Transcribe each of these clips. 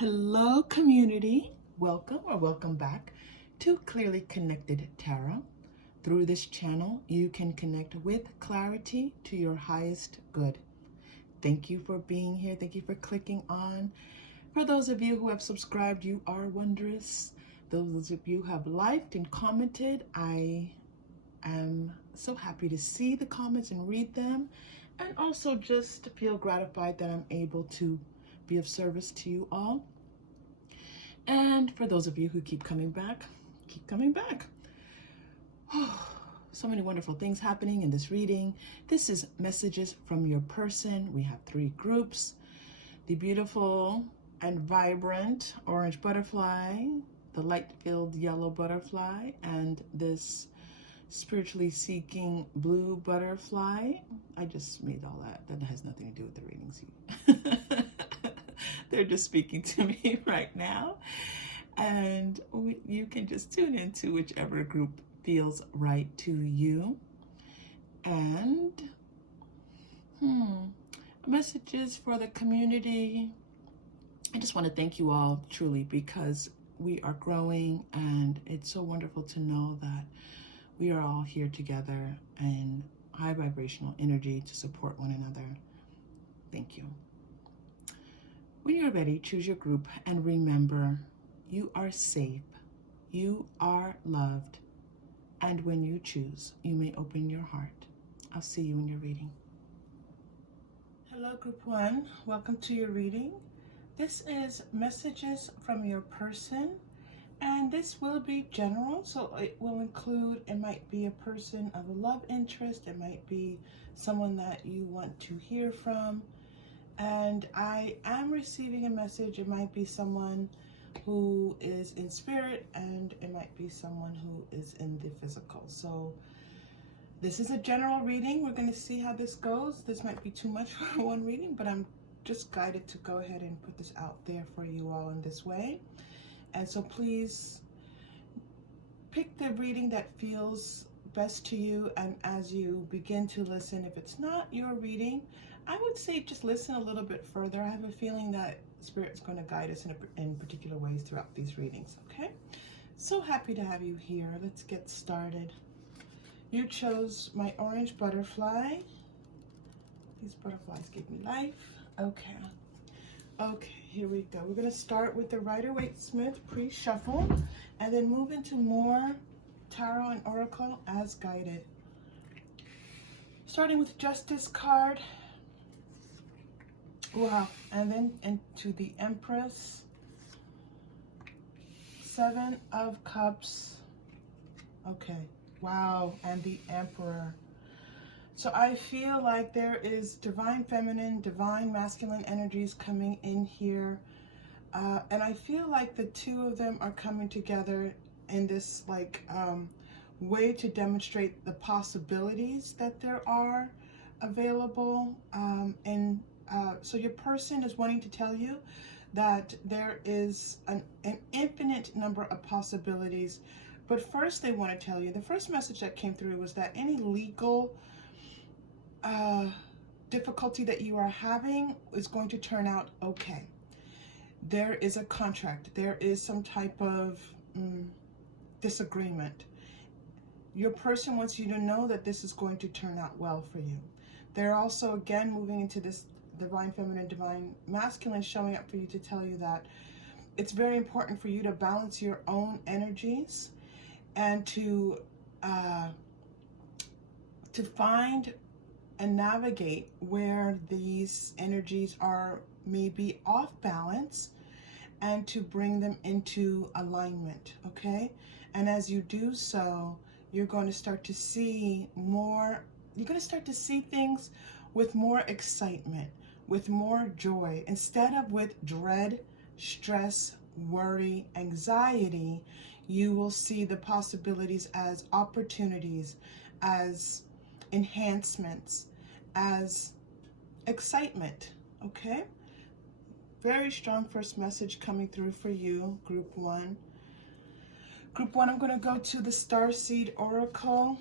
Hello, community. Welcome or welcome back to Clearly Connected Tarot. Through this channel, you can connect with clarity to your highest good. Thank you for being here. Thank you for clicking on. For those of you who have subscribed, you are wondrous. Those of you who have liked and commented, I am so happy to see the comments and read them, and also just feel gratified that I'm able to be of service to you all. And for those of you who keep coming back, keep coming back. So many wonderful things happening in this reading. This is messages from your person. We have 3 groups: the beautiful and vibrant orange butterfly, the light-filled yellow butterfly, and this spiritually seeking blue butterfly. I just made all that. That has nothing to do with the readings. They're just speaking to me right now. And you can just tune into whichever group feels right to you. And messages for the community. I just want to thank you all truly, because we are growing, and it's so wonderful to know that we are all here together in high vibrational energy to support one another. Thank you. When you're ready, choose your group, and remember, you are safe, you are loved, and when you choose, you may open your heart. I'll see you in your reading. Hello, Group 1. Welcome to your reading. This is messages from your person, and this will be general, so it will include, it might be a person of a love interest, it might be someone that you want to hear from, and I am receiving a message. It might be someone who is in spirit, and it might be someone who is in the physical. So this is a general reading. We're going to see how this goes. This might be too much for one reading, but I'm just guided to go ahead and put this out there for you all in this way. And so please pick the reading that feels best to you, and as you begin to listen, if it's not your reading, I would say just listen a little bit further. I have a feeling that Spirit's going to guide us in particular ways throughout these readings, okay? So happy to have you here. Let's get started. You chose my orange butterfly. These butterflies give me life. Okay. Okay, here we go. We're going to start with the Rider-Waite-Smith pre-shuffle, and then move into more tarot and oracle as guided. Starting with Justice card. Wow. And then into the Empress. 7 of Cups. Okay. Wow. And the Emperor. So I feel like there is divine feminine, divine masculine energies coming in here. And I feel like the 2 of them are coming together in this way to demonstrate the possibilities that there are available. So your person is wanting to tell you that there is an infinite number of possibilities. But first they want to tell you, the first message that came through was that any legal difficulty that you are having is going to turn out okay. There is a contract. There is some type of disagreement. Your person wants you to know that this is going to turn out well for you. They're also, again, moving into this divine feminine, divine masculine, showing up for you to tell you that it's very important for you to balance your own energies and to find and navigate where these energies are maybe off balance, and to bring them into alignment, okay? And as you do so, you're going to start to see more, you're going to start to see things with more excitement, with more joy, instead of with dread, stress, worry, anxiety. You will see the possibilities as opportunities, as enhancements, as excitement, okay? Very strong first message coming through for you, Group 1. Group 1, I'm going to go to the Starseed Oracle.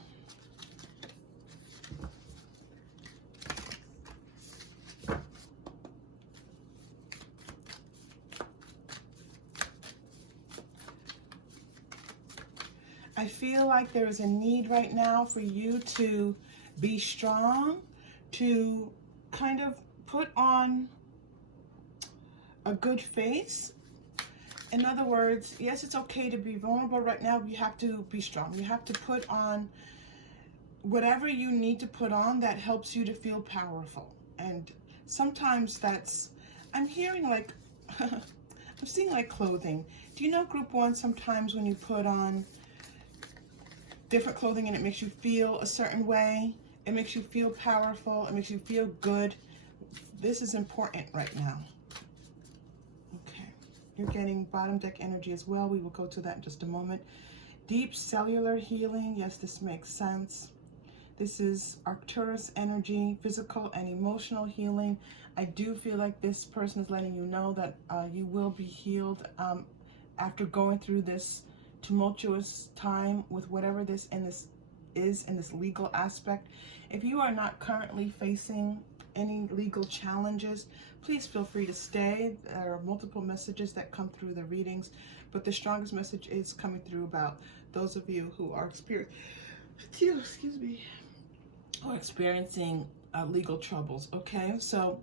I feel like there is a need right now for you to be strong, to kind of put on a good face. In other words, yes, it's okay to be vulnerable right now. You have to be strong. You have to put on whatever you need to put on that helps you to feel powerful. And sometimes that's, I'm hearing like, I'm seeing like clothing. Do you know, group one, sometimes when you put on different clothing and it makes you feel a certain way, it makes you feel powerful, it makes you feel good. This is important right now. Okay, you're getting bottom deck energy as well. We will go to that in just a moment. Deep cellular healing. Yes, this makes sense. This is Arcturus energy, physical and emotional healing. I do feel like this person is letting you know that you will be healed after going through this tumultuous time with whatever this is in this legal aspect. If you are not currently facing any legal challenges, please feel free to stay. There are multiple messages that come through the readings, but the strongest message is coming through about those of you who are experiencing legal troubles. Okay, so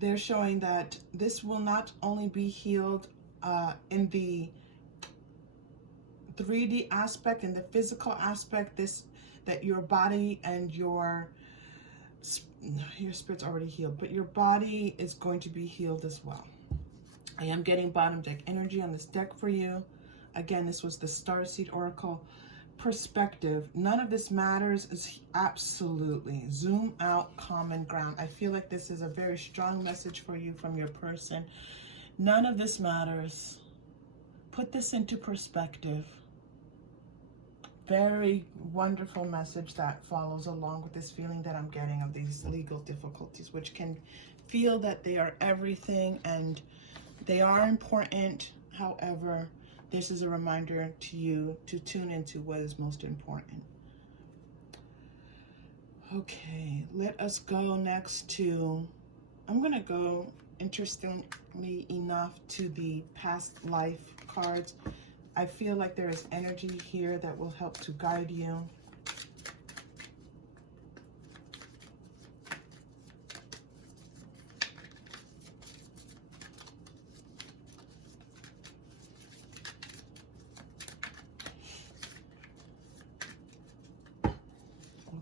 they're showing that this will not only be healed in the 3D aspect, in the physical aspect, that your body and your spirit's already healed, but your body is going to be healed as well. I am getting bottom deck energy on this deck for you. Again, this was the Starseed Oracle. Perspective. None of this matters is absolutely zoom out, common ground. I feel like this is a very strong message for you from your person. None of this matters. Put this into perspective. Very wonderful message that follows along with this feeling that I'm getting of these legal difficulties, which can feel that they are everything and they are important. However, this is a reminder to you to tune into what is most important. Okay, let us go next to, I'm going to go, interestingly enough, to the past life cards. I feel like there is energy here that will help to guide you.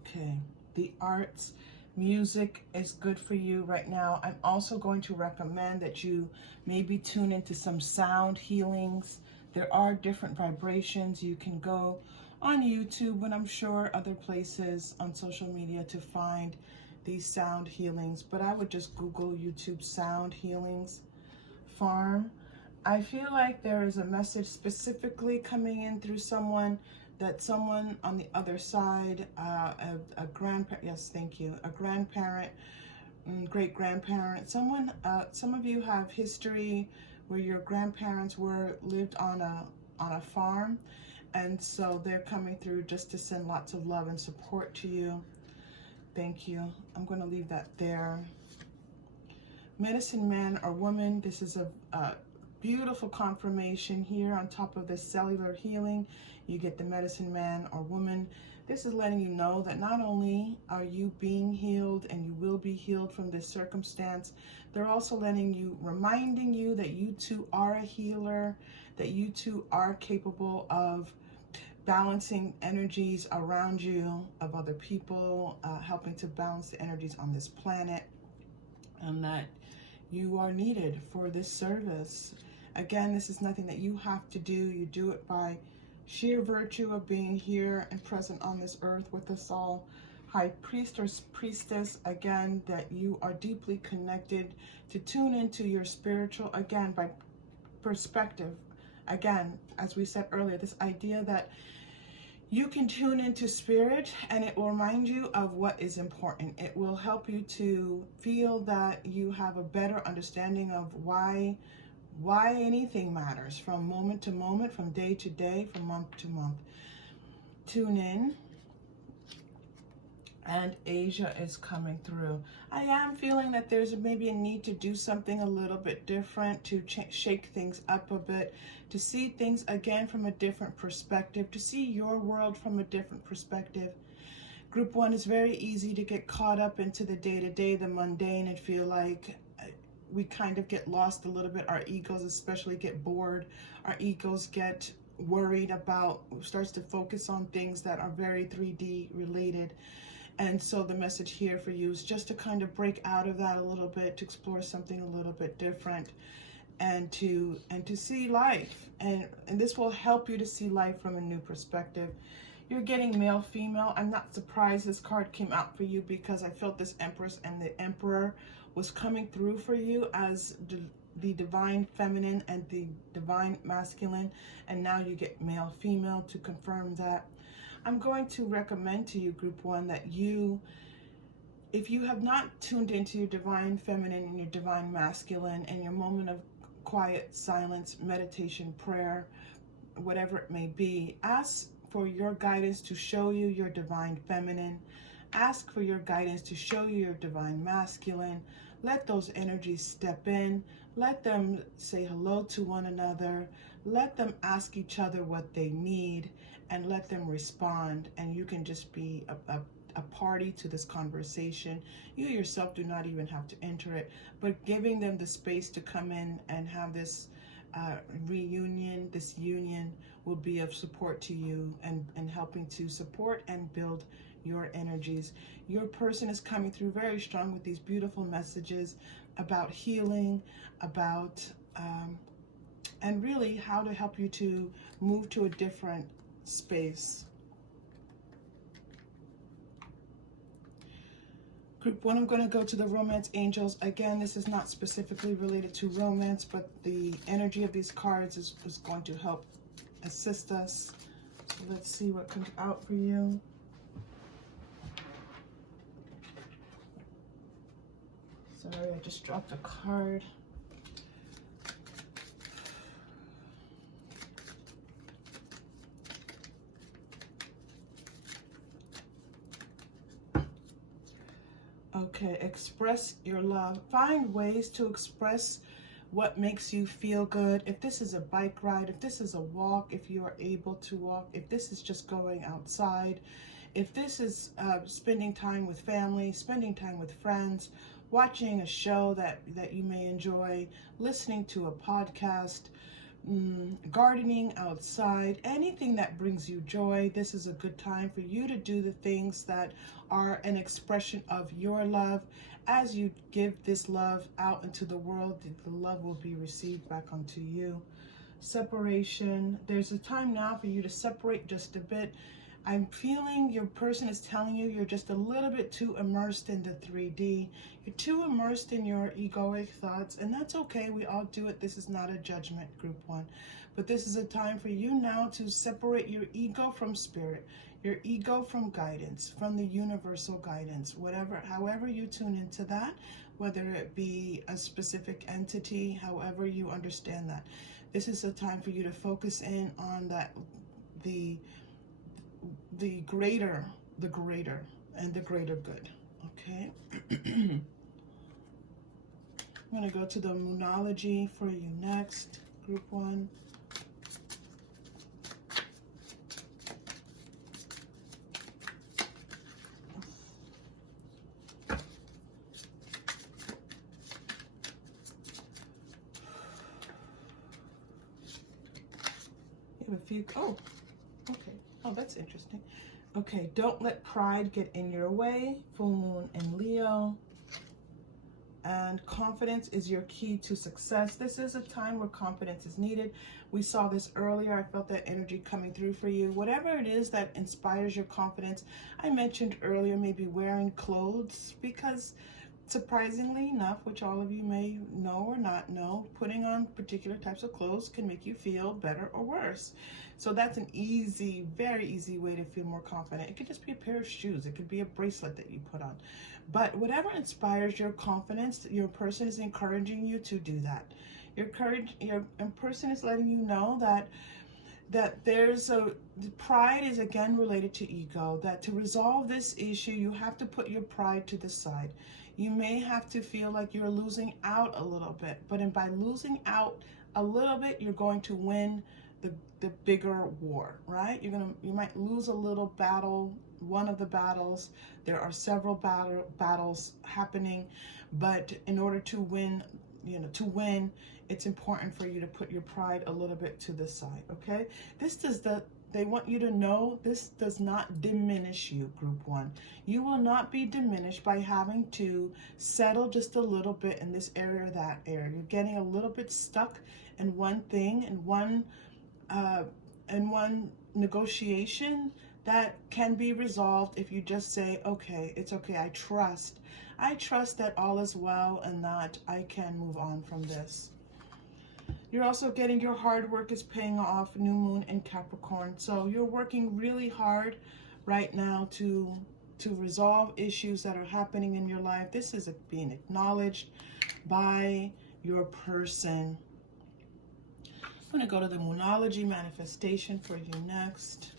Okay, the arts, music is good for you right now. I'm also going to recommend that you maybe tune into some sound healings. There are different vibrations. You can go on YouTube and I'm sure other places on social media to find these sound healings, but I would just Google YouTube sound healings farm. I feel like there is a message specifically coming in through someone, that someone on the other side, a grandparent, yes, thank you, a grandparent, great-grandparent, someone, some of you have history where your grandparents lived on a farm, and so they're coming through just to send lots of love and support to you. Thank you. I'm going to leave that there. Medicine man or woman, this is a beautiful confirmation here on top of this cellular healing. You get the medicine man or woman. This is letting you know that not only are you being healed and you will be healed from this circumstance, they're also reminding you that you too are a healer, that you too are capable of balancing energies around you, of other people, helping to balance the energies on this planet, and that you are needed for this service. Again, this is nothing that you have to do. You do it by sheer virtue of being here and present on this earth with us all. High priest or priestess, again, that you are deeply connected to tune into your spiritual, again, by perspective. Again, as we said earlier, this idea that you can tune into spirit and it will remind you of what is important. It will help you to feel that you have a better understanding of why anything matters, from moment to moment, from day to day, from month to month. Tune in and Asia is coming through. I am feeling that there's maybe a need to do something a little bit different, to shake things up a bit, to see things again from a different perspective, to see your world from a different perspective. Group 1 is very easy to get caught up into the day-to-day, the mundane, and feel like we kind of get lost a little bit. Our egos especially get bored. Our egos get worried about, starts to focus on things that are very 3D related. And so the message here for you is just to kind of break out of that a little bit, to explore something a little bit different, and to see life. And this will help you to see life from a new perspective. You're getting male, female. I'm not surprised this card came out for you, because I felt this Empress and the Emperor was coming through for you as the divine feminine and the divine masculine. And now you get male, female to confirm that. I'm going to recommend to you, Group 1, that if you have not tuned into your divine feminine and your divine masculine and your moment of quiet silence, meditation, prayer, whatever it may be, ask for your guidance to show you your divine feminine. Ask for your guidance to show you your divine masculine. Let those energies step in. Let them say hello to one another. Let them ask each other what they need, and let them respond. And you can just be a party to this conversation. You yourself do not even have to enter it, but giving them the space to come in and have this reunion, this union, will be of support to you, and helping to support and build your energies. Your person is coming through very strong with these beautiful messages about healing, about and really how to help you to move to a different space. Group 1, I'm going to go to the romance angels. Again, this is not specifically related to romance, but the energy of these cards is going to help assist us. So let's see what comes out for you. Sorry, I just dropped a card. Okay, express your love. Find ways to express what makes you feel good. If this is a bike ride, if this is a walk, if you are able to walk, if this is just going outside, if this is spending time with family, spending time with friends, watching a show that you may enjoy, listening to a podcast, gardening outside, anything that brings you joy, this is a good time for you to do the things that are an expression of your love. As you give this love out into the world, the love will be received back onto you. Separation. There's a time now for you to separate just a bit. I'm feeling your person is telling you you're just a little bit too immersed in the 3D. You're too immersed in your egoic thoughts, and that's okay. We all do it. This is not a judgment, Group 1. But this is a time for you now to separate your ego from spirit, your ego from guidance, from the universal guidance, however you tune into that, whether it be a specific entity, however you understand that. This is a time for you to focus in on that, the greater, and the greater good. Okay. I'm going to go to the Moonology for you next, Group 1. You have a few, oh, okay. Oh, that's interesting. Okay, don't let pride get in your way. Full moon in Leo. And confidence is your key to success. This is a time where confidence is needed. We saw this earlier. I felt that energy coming through for you. Whatever it is that inspires your confidence. I mentioned earlier maybe wearing clothes, because surprisingly enough, which all of you may know or not know, putting on particular types of clothes can make you feel better or worse. So that's an easy, very easy way to feel more confident. It could just be a pair of shoes. It could be a bracelet that you put on. But whatever inspires your confidence, your person is encouraging you to do that. Your person is letting you know that that the pride is again related to ego, that to resolve this issue, you have to put your pride to the side. You may have to feel like you're losing out a little bit, but by losing out a little bit, you're going to win the bigger war, right? You might lose a little battle, one of the battles. There are several battles happening, but in order to win, it's important for you to put your pride a little bit to the side, okay? They want you to know this does not diminish you, group one. You will not be diminished by having to settle just a little bit in this area or that area. You're getting a little bit stuck in one thing, in one negotiation that can be resolved if you just say, okay, it's okay, I trust that all is well and that I can move on from this. You're also getting your hard work is paying off, new moon in Capricorn. So you're working really hard right now to resolve issues that are happening in your life. This is being acknowledged by your person. I'm going to go to the Moonology manifestation for you next.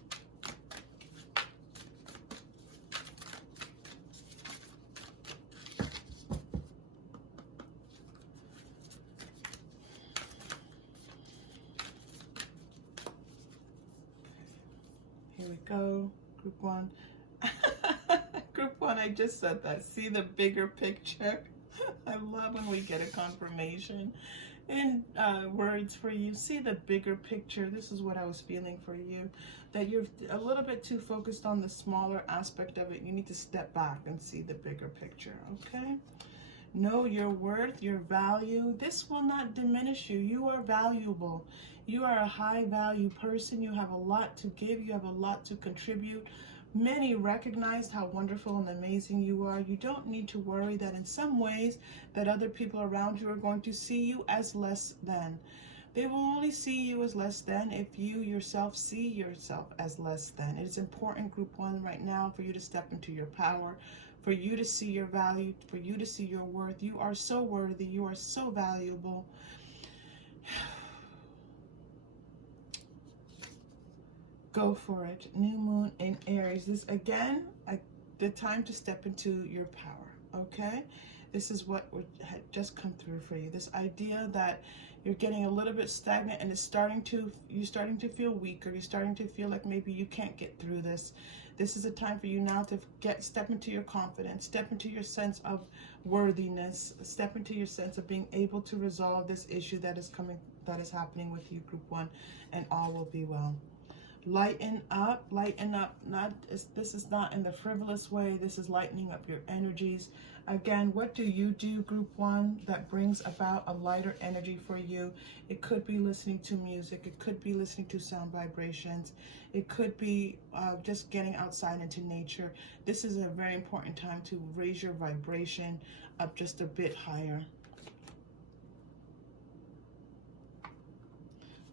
Here we go, group one. Group one, I just said that. See the bigger picture? I love when we get a confirmation in words for you. See the bigger picture. This is what I was feeling for you, that you're a little bit too focused on the smaller aspect of it. You need to step back and see the bigger picture, okay? Know your worth, your value. This will not diminish you. You are valuable. You are a high value person. You have a lot to give. You have a lot to contribute. Many recognize how wonderful and amazing you are. You don't need to worry that in some ways that other people around you are going to see you as less than. They will only see you as less than if you yourself see yourself as less than. It is important, group one, right now for you to step into your power, for you to see your value, for you to see your worth. You are so worthy. You are so valuable. Go for it. New moon in Aries. This again, the time to step into your power, okay? This is what had just come through for you. This idea that you're getting a little bit stagnant and you're starting to feel weaker. You're starting to feel like maybe you can't get through this. This is a time for you now to step into your confidence, step into your sense of worthiness, step into your sense of being able to resolve this issue that is happening with you, group one, and all will be well. Lighten up, this is not in the frivolous way. This is lightening up your energies. Again, what do you do, group one, that brings about a lighter energy for you? It could be listening to music. It could be listening to sound vibrations. It could be just getting outside into nature. This is a very important time to raise your vibration up just a bit higher.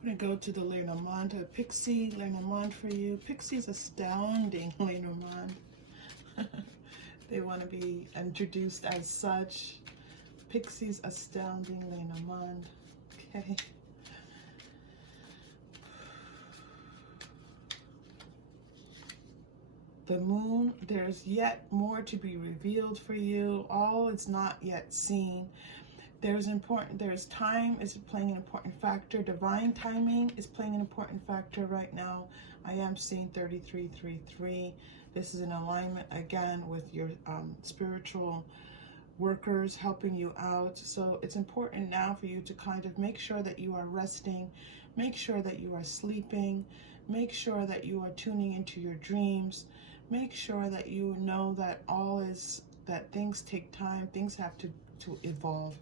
I'm going to go to the Lenormand, a Pixie Lenormand for you. Pixie's astounding, Lenormand. They want to be introduced as such. Pixie's astounding, Lenormand. Okay. The moon, there's yet more to be revealed for you. All is not yet seen. There's time is playing an important factor. Divine timing is playing an important factor right now. I am seeing 3333. This is in alignment again with your spiritual workers helping you out. So it's important now for you to kind of make sure that you are resting, make sure that you are sleeping, make sure that you are tuning into your dreams, make sure that you know that that things take time, things have to evolve.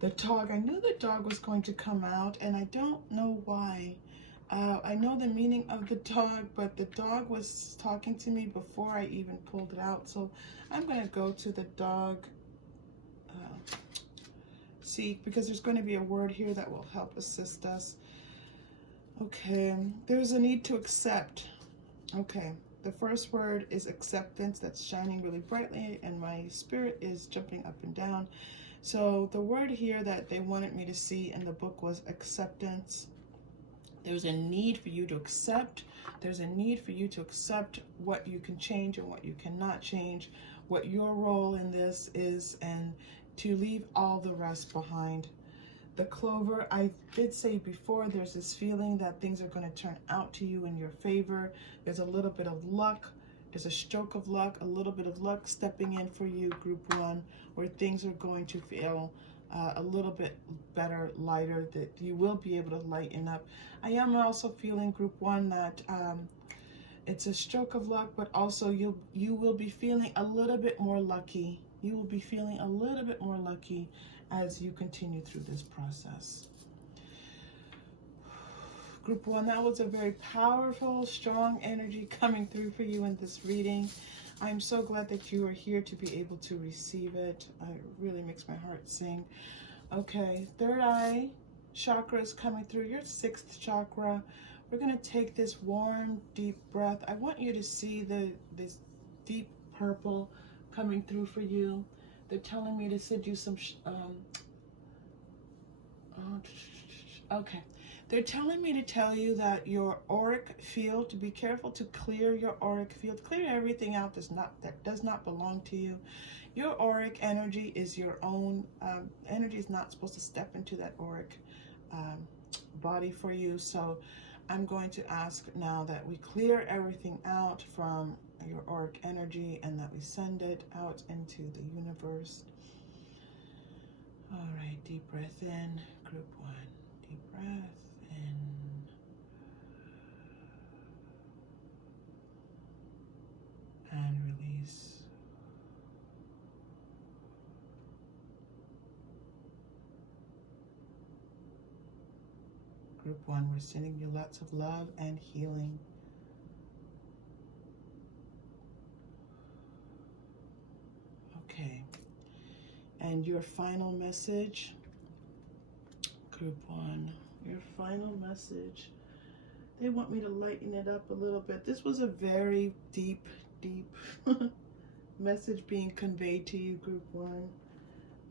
The dog, I knew the dog was going to come out, and I don't know why. I know the meaning of the dog, but the dog was talking to me before I even pulled it out. So I'm going to go to the dog, see, because there's going to be a word here that will help assist us. Okay, there's a need to accept. Okay, the first word is acceptance. That's shining really brightly, and my spirit is jumping up and down. So the word here that they wanted me to see in the book was acceptance. There's a need for you to accept. There's a need for you to accept what you can change and what you cannot change, what your role in this is, and to leave all the rest behind. The Clover, I did say before, there's this feeling that things are going to turn out to you in your favor. There's a little bit of luck. There's a stroke of luck, a little bit of luck stepping in for you, Group 1, where things are going to feel a little bit better, lighter, that you will be able to lighten up. I am also feeling, Group 1, that it's a stroke of luck, but also you will be feeling a little bit more lucky. You will be feeling a little bit more lucky as you continue through this process. Group 1, that was a very powerful, strong energy coming through for you in this reading. I'm so glad that you are here to be able to receive it. It really makes my heart sing. Okay, third eye chakra is coming through, your 6th chakra. We're going to take this warm, deep breath. I want you to see this deep purple coming through for you. They're telling me to send you some, okay. They're telling me to tell you that your auric field, to be careful to clear your auric field, clear everything out that does not belong to you. Your auric energy is your own, energy is not supposed to step into that auric body for you. So I'm going to ask now that we clear everything out from your auric energy and that we send it out into the universe. All right, deep breath in, Group 1. Deep breath in. And release. Group 1, we're sending you lots of love and healing. Okay. And your final message, Group 1, your final message. They want me to lighten it up a little bit. This was a very deep message being conveyed to you, Group 1.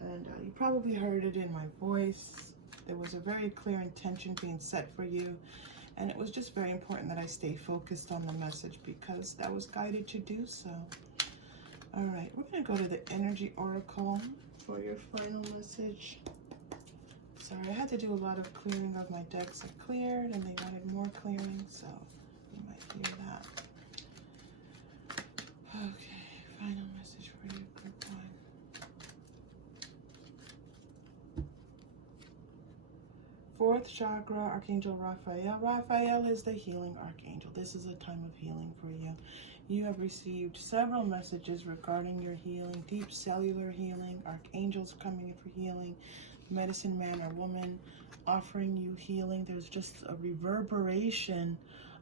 And you probably heard it in my voice. There was a very clear intention being set for you. And it was just very important that I stay focused on the message because that was guided to do so. All right, we're going to go to the Energy Oracle for your final message. Sorry, I had to do a lot of clearing of my decks. I cleared and they wanted more clearing, so you might hear that. Okay, final message for you, Group 1. 4th chakra, Archangel Raphael. Raphael is the healing archangel. This is a time of healing for you. You have received several messages regarding your healing, deep cellular healing, archangels coming in for healing, medicine man or woman offering you healing. There's just a reverberation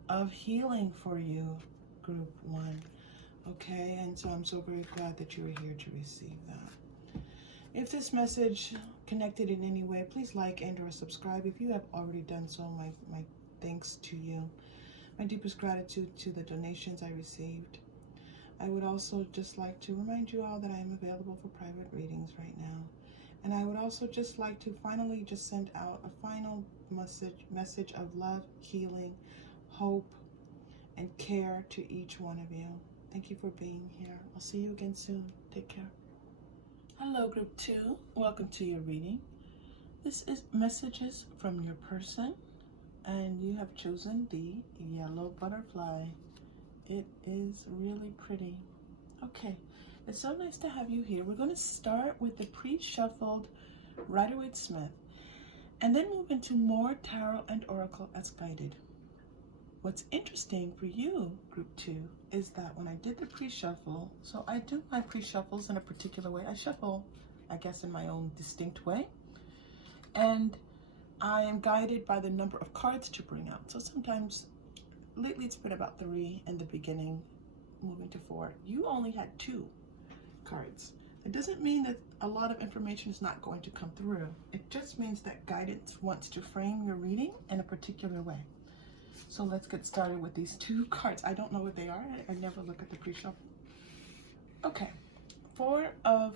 of healing for you, Group 1. Okay, and so I'm so very glad that you are here to receive that. If this message connected in any way, please like and or subscribe. If you have already done so, my thanks to you. My deepest gratitude to the donations I received. I would also just like to remind you all that I am available for private readings right now. And I would also just like to finally just send out a final message of love, healing, hope, and care to each one of you. Thank you for being here. I'll see you again soon. Take care. Hello, Group 2. Welcome to your reading. This is messages from your person, and you have chosen the yellow butterfly. It is really pretty. Okay, it's so nice to have you here. We're going to start with the pre-shuffled Rider-Waite-Smith, and then move into more tarot and oracle as guided. What's interesting for you, Group 2, is that when I did the pre-shuffle, so I do my pre-shuffles in a particular way. I shuffle, I guess, in my own distinct way. And I am guided by the number of cards to bring out. So sometimes, lately it's been about 3 in the beginning, moving to 4. You only had 2 cards. It doesn't mean that a lot of information is not going to come through. It just means that guidance wants to frame your reading in a particular way. So let's get started with these 2 cards. I don't know what they are. I never look at the pre-shuffle. Okay, 4 of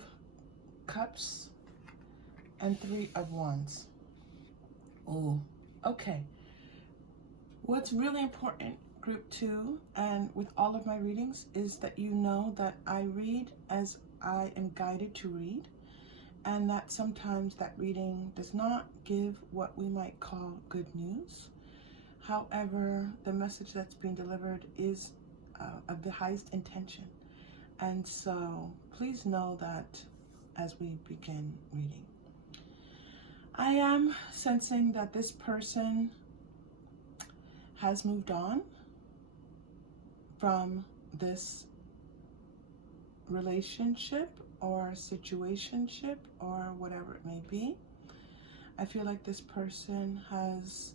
Cups and 3 of Wands. Oh, okay. What's really important, group 2, and with all of my readings, is that you know that I read as I am guided to read, and that sometimes that reading does not give what we might call good news. However, the message that's being delivered is of the highest intention. And so please know that as we begin reading. I am sensing that this person has moved on from this relationship or situationship or whatever it may be. I feel like this person has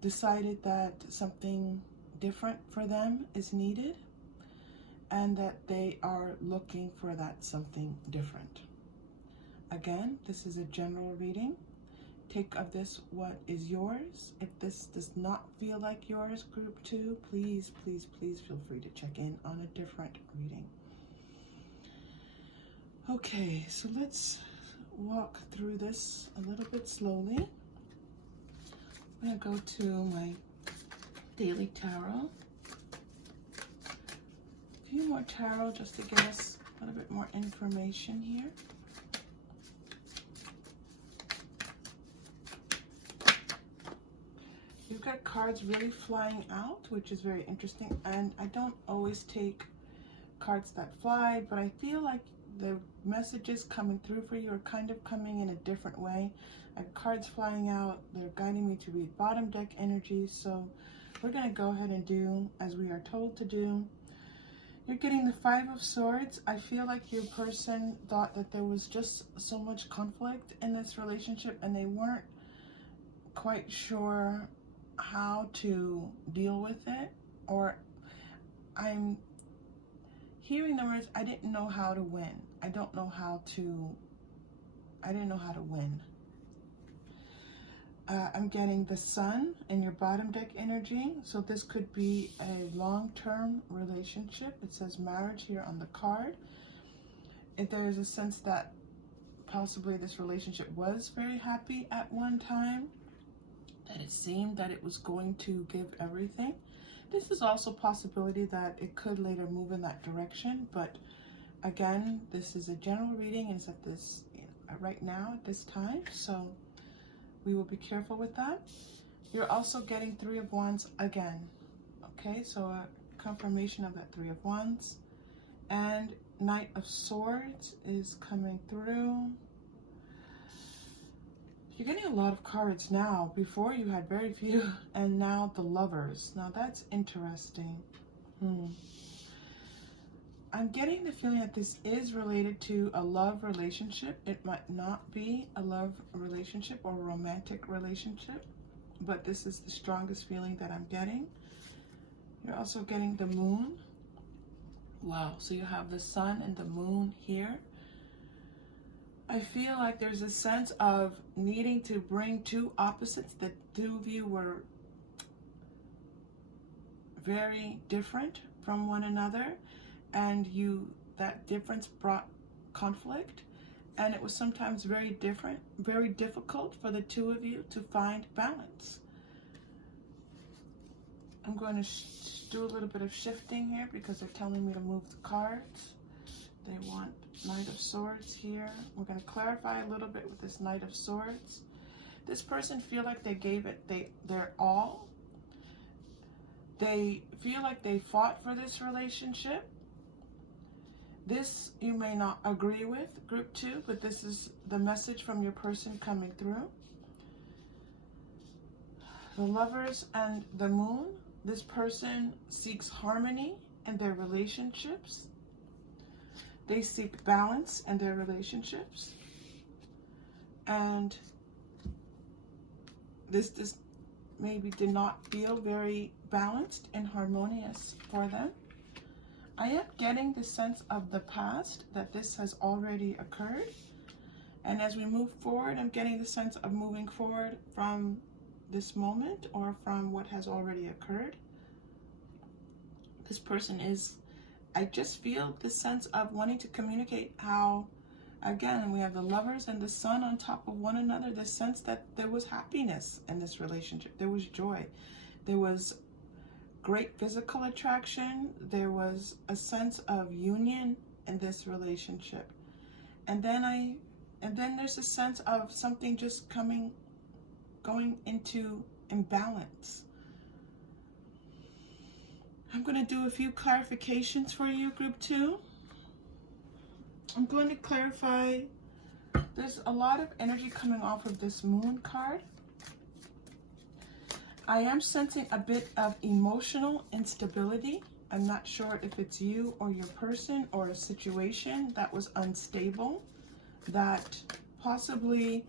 decided that something different for them is needed and that they are looking for that something different. Again, this is a general reading. Take of this what is yours. If this does not feel like yours, group 2, please, please, please feel free to check in on a different reading. Okay, so let's walk through this a little bit slowly. I'm going to go to my daily tarot. A few more tarot just to give us a little bit more information here. You've got cards really flying out, which is very interesting. And I don't always take cards that fly, but I feel like the messages coming through for you are kind of coming in a different way. I have cards flying out. They're guiding me to read bottom deck energy. So we're going to go ahead and do as we are told to do. You're getting the 5 of Swords. I feel like your person thought that there was just so much conflict in this relationship and they weren't quite sure how to deal with it, or I'm hearing the words, I didn't know how to win. I didn't know how to win. I'm getting the Sun in your bottom deck energy. So this could be a long-term relationship. It says marriage here on the card. If there is a sense that possibly this relationship was very happy at one time, that it seemed that it was going to give everything. This is also a possibility that it could later move in that direction, but again, this is a general reading and it's at this, right now at this time, so we will be careful with that. You're also getting 3 of Wands again. Okay, so a confirmation of that 3 of Wands. And Knight of Swords is coming through. You're getting a lot of cards now. Before you had very few, and now the Lovers. Now that's interesting. I'm getting the feeling that this is related to a love relationship. It might not be a love relationship or a romantic relationship, but this is the strongest feeling that I'm getting. You're also getting the Moon. Wow, so you have the Sun and the Moon here. I feel like there's a sense of needing to bring 2 opposites. The 2 of you were very different from one another, and that difference brought conflict, and it was sometimes very difficult for the 2 of you to find balance. I'm going to do a little bit of shifting here because they're telling me to move the cards. They want Knight of Swords here. We're going to clarify a little bit with this Knight of Swords. This person feel like they gave it their all. They feel like they fought for this relationship. This you may not agree with, group 2, but this is the message from your person coming through. The Lovers and the Moon. This person seeks harmony in their relationships. They seek balance in their relationships. And this just maybe did not feel very balanced and harmonious for them. I am getting the sense of the past, that this has already occurred. And as we move forward, I'm getting the sense of moving forward from this moment or from what has already occurred. This person is, I just feel the sense of wanting to communicate how, again, we have the Lovers and the Sun on top of one another, the sense that there was happiness in this relationship, there was joy. There was great physical attraction. There was a sense of union in this relationship. And then there's a sense of something just going into imbalance. I'm going to do a few clarifications for you, group 2. I'm going to clarify. There's a lot of energy coming off of this moon card. I am sensing a bit of emotional instability. I'm not sure if it's you or your person or a situation that was unstable, that possibly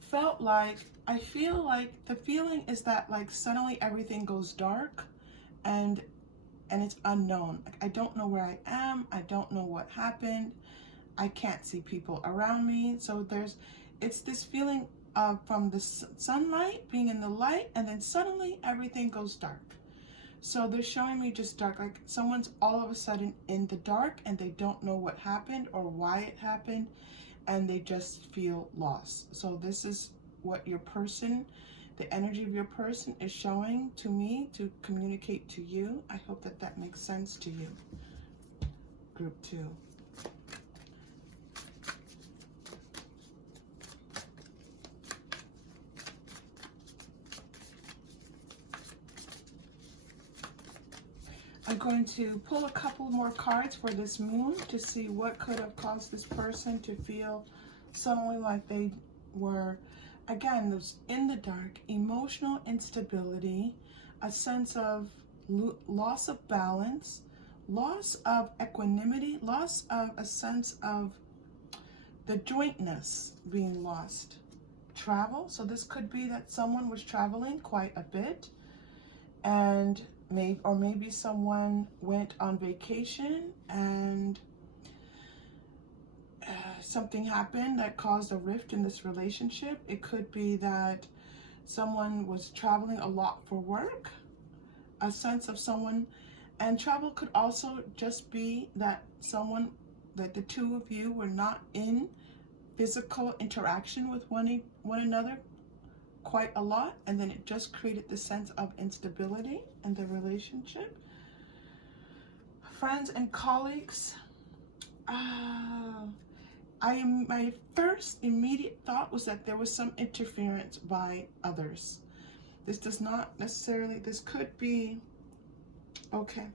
felt like, I feel like the feeling is that like suddenly everything goes dark and it's unknown. Like, I don't know where I am. I don't know what happened. I can't see people around me. So it's this feeling of from the sunlight, being in the light, and then suddenly everything goes dark. So they're showing me just dark, like someone's all of a sudden in the dark and they don't know what happened or why it happened, and they just feel lost. So this is what your person, the energy of your person is showing to me to communicate to you. I hope that that makes sense to you, group 2. I'm going to pull a couple more cards for this moon to see what could have caused this person to feel suddenly like they were, again, those in the dark, emotional instability, a sense of loss of balance, loss of equanimity, loss of a sense of the jointness being lost. Travel, so this could be that someone was traveling quite a bit, and maybe someone went on vacation and something happened that caused a rift in this relationship. It could be that someone was traveling a lot for work, a sense of someone, and travel could also just be that that the two of you were not in physical interaction with one another quite a lot, and then it just created this sense of instability in the relationship. Friends and colleagues, my first immediate thought was that there was some interference by others. This does not necessarily, this could be, okay,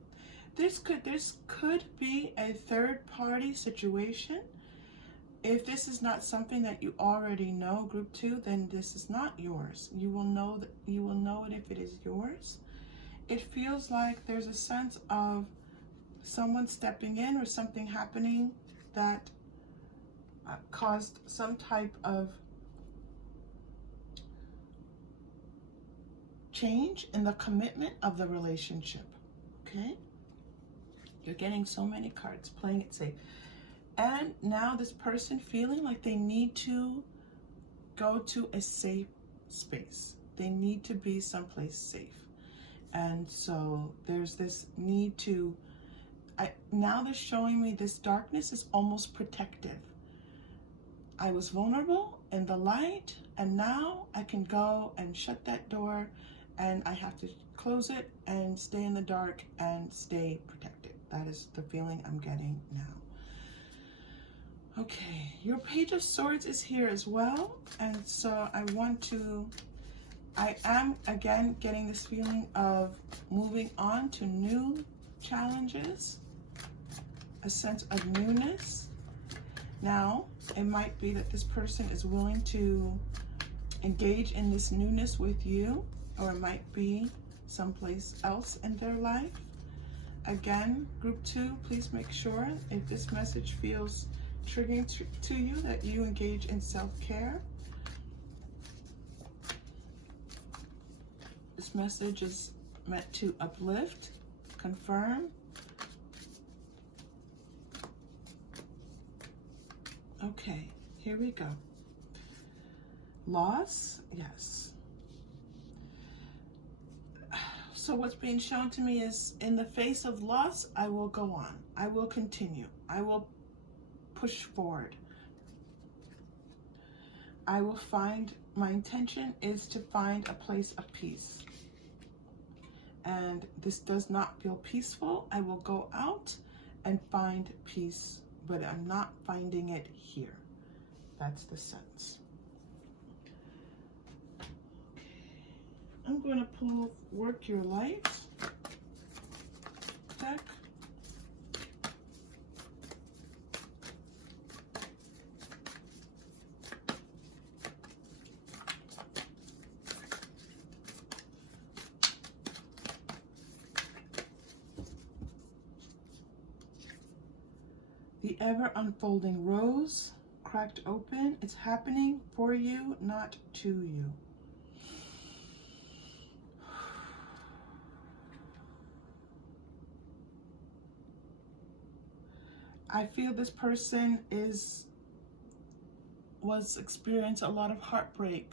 this could be a third party situation. If this is not something that you already know, group 2, then this is not yours. You will know it if it is yours. It feels like there's a sense of someone stepping in or something happening that caused some type of change in the commitment of the relationship. Okay? You're getting so many cards, playing it safe. And now this person feeling like they need to go to a safe space. They need to be someplace safe. And so there's this need to, now they're showing me this darkness is almost protective. I was vulnerable in the light, and now I can go and shut that door, and I have to close it and stay in the dark and stay protected. That is the feeling I'm getting now. Okay, your Page of Swords is here as well, and so I am again getting this feeling of moving on to new challenges, a sense of newness. Now, it might be that this person is willing to engage in this newness with you, or it might be someplace else in their life. Again, group 2, please make sure if this message feels triggering to you that you engage in self-care. This message is meant to uplift, confirm. Okay, here we go. Loss, yes. So what's being shown to me is, in the face of loss, I will go on. I will continue. I will push forward. I will find, my intention is to find a place of peace. and this does not feel peaceful, I will go out and find peace, but I'm not finding it here. That's the sense. Okay. I'm going to pull Work Your Light deck. The ever unfolding rose, cracked open. It's happening for you, not to you. I feel this person was experiencing a lot of heartbreak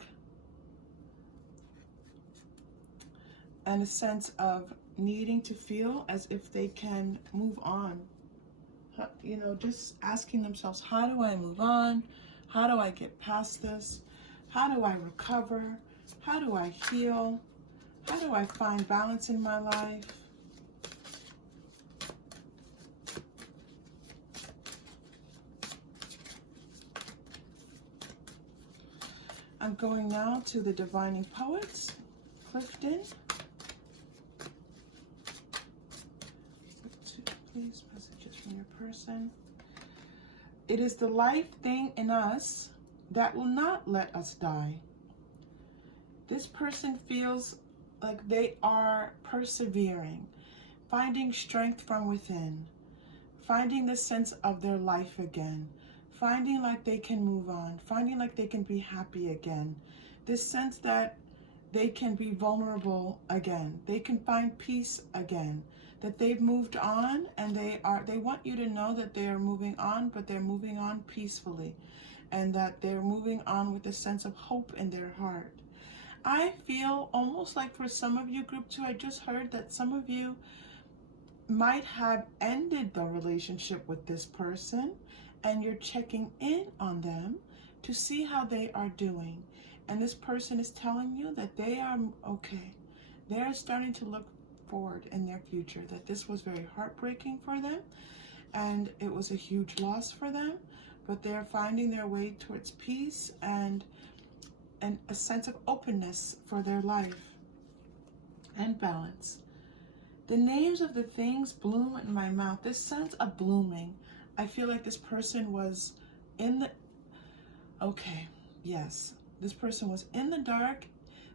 and a sense of needing to feel as if they can move on. You know, just asking themselves, how do I move on? How do I get past this? How do I recover? How do I heal? How do I find balance in my life? I'm going now to the Divining Poets, Clifton. Please, messages from your person. It is the life thing in us that will not let us die. This person feels like they are persevering, finding strength from within, finding the sense of their life again, finding like they can move on, finding like they can be happy again. This sense that they can be vulnerable again, they can find peace again, that they've moved on, and they want you to know that they are moving on, but they're moving on peacefully, and that they're moving on with a sense of hope in their heart. I feel almost like for some of you, group 2, I just heard that some of you might have ended the relationship with this person, and you're checking in on them to see how they are doing. And this person is telling you that they are okay. They're starting to look forward in their future, that this was very heartbreaking for them and it was a huge loss for them, but they're finding their way towards peace and a sense of openness for their life and balance. The names of the things bloom in my mouth. This sense of blooming, I feel like this person was in the, okay, yes, this person was in the dark.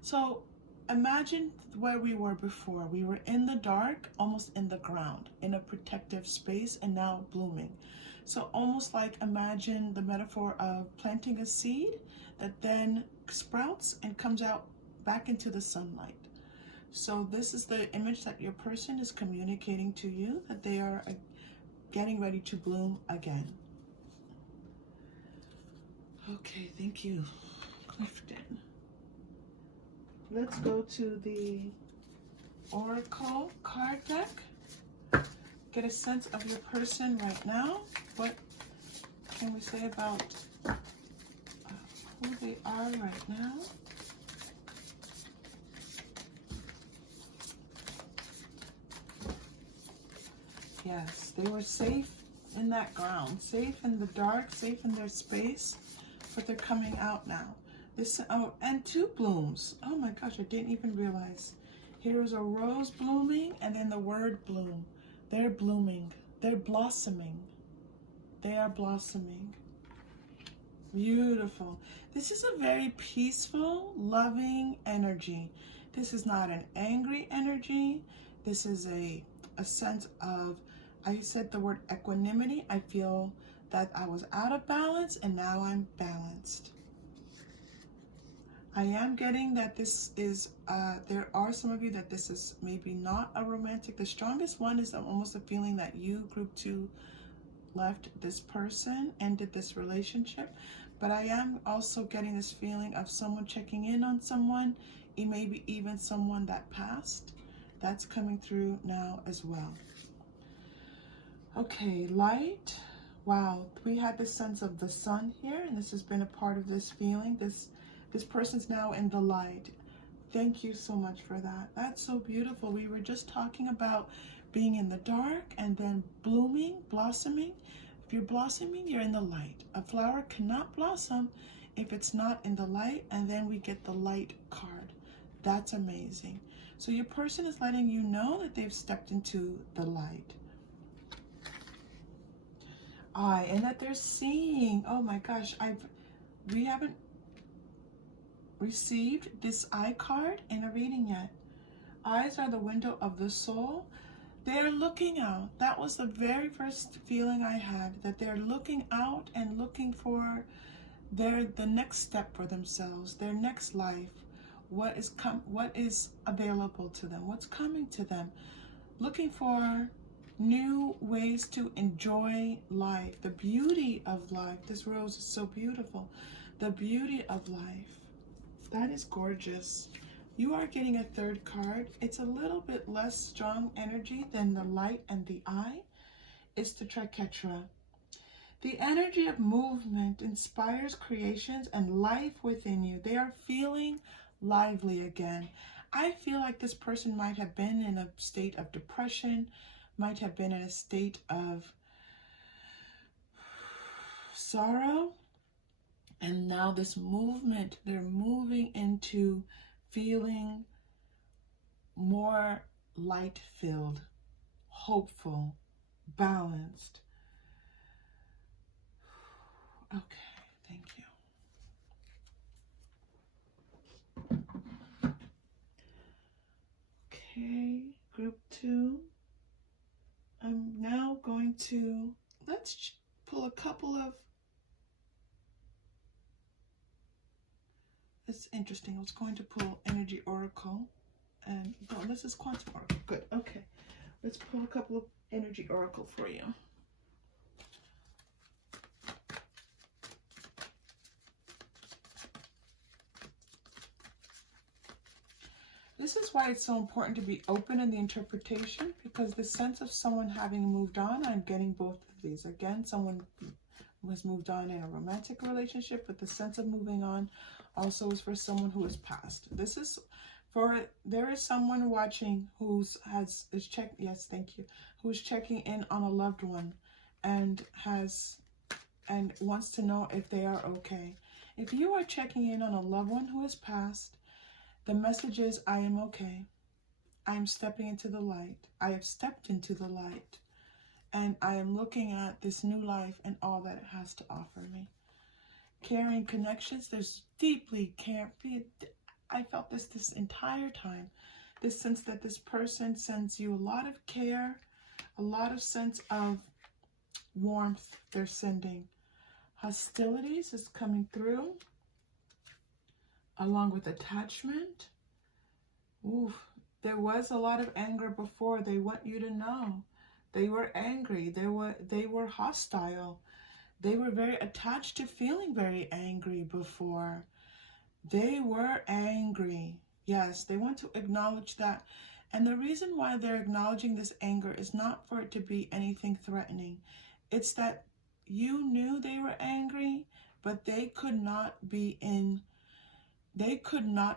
So imagine where we were before. We were in the dark, almost in the ground, in a protective space, and now blooming. So almost like imagine the metaphor of planting a seed that then sprouts and comes out back into the sunlight. So this is the image that your person is communicating to you, that they are getting ready to bloom again. Okay, thank you, Clifton. Let's go to the Oracle card deck. Get a sense of your person right now. What can we say about who they are right now? Yes, they were safe in that ground, safe in the dark, safe in their space, but they're coming out now. This, oh, and 2 blooms. Oh my gosh, I didn't even realize. Here's a rose blooming, and then the word bloom. They're blooming. They're blossoming. They are blossoming. Beautiful. This is a very peaceful, loving energy. This is not an angry energy. This is a sense of, I said the word equanimity. I feel that I was out of balance and now I'm balanced. I am getting that this is, there are some of you that this is maybe not a romantic. The strongest one is almost a feeling that you, group 2, left this person, ended this relationship. But I am also getting this feeling of someone checking in on someone, maybe even someone that passed. That's coming through now as well. Okay, light. Wow, we had this sense of the sun here, and this has been a part of this feeling. This person's now in the light, Thank you so much for that. That's so beautiful. We were just talking about being in the dark and then blooming, blossoming. If you're blossoming, you're in the light. A flower cannot blossom if it's not in the light, and then we get the light card. That's amazing. So your person is letting you know that they've stepped into the light. And that they're seeing. Oh my gosh, we haven't received this eye card in a reading yet. Eyes are the window of the soul. They're looking out. That was the very first feeling I had, that they're looking out and looking for the next step for themselves, their next life. What is available to them? What's coming to them? Looking for new ways to enjoy life, the beauty of life. This rose is so beautiful. The beauty of life. That is gorgeous. You are getting a third card. It's a little bit less strong energy than the light and the eye. It's the triquetra. The energy of movement inspires creations and life within you. They are feeling lively again. I feel like this person might have been in a state of depression, might have been in a state of sorrow. And now this movement, they're moving into feeling more light-filled, hopeful, balanced. Okay, thank you. Okay, group 2. I'm now going to, let's pull a couple of, it's interesting. I was going to pull Energy Oracle, and oh, this is Quantum Oracle. Good. Okay, let's pull a couple of Energy Oracle for you. This is why it's so important to be open in the interpretation, because the sense of someone having moved on, I'm getting both of these. Again, someone who has moved on in a romantic relationship, but the sense of moving on also is for someone who has passed. This is for, there is someone watching who's checking in on a loved one and wants to know if they are okay. If you are checking in on a loved one who has passed, the message is, I am okay. I am stepping into the light. I have stepped into the light. And I am looking at this new life and all that it has to offer me. Caring connections, there's deeply care. I felt this entire time. This sense that this person sends you a lot of care, a lot of sense of warmth they're sending. Hostilities is coming through, along with attachment. Oof, there was a lot of anger before. They want you to know. They were angry. They were hostile. They were very attached to feeling very angry before. They were angry. Yes, they want to acknowledge that. And the reason why they're acknowledging this anger is not for it to be anything threatening. It's that you knew they were angry, but they could not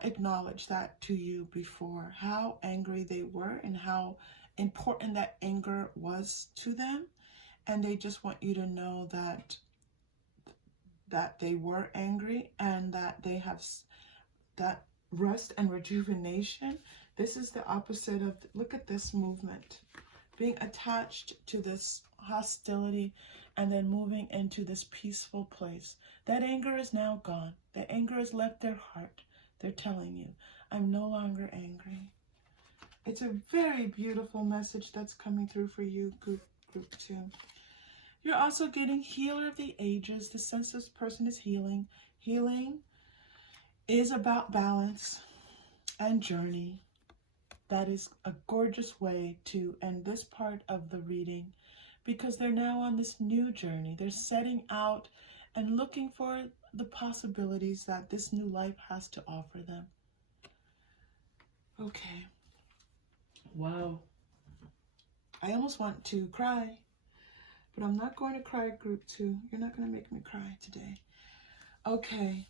acknowledge that to you before, how angry they were and how important that anger was to them. And they just want you to know that they were angry and that they have that rest and rejuvenation. This is the opposite of, look at this movement, being attached to this hostility and then moving into this peaceful place. That anger is now gone. The anger has left their heart. They're telling you, I'm no longer angry. It's a very beautiful message that's coming through for you, group 2. You're also getting healer of the ages. The sense this person is healing. Healing is about balance and journey. That is a gorgeous way to end this part of the reading, because they're now on this new journey. They're setting out and looking for the possibilities that this new life has to offer them. Okay. Wow. I almost want to cry, but I'm not going to cry, group 2. You're not going to make me cry today. Okay.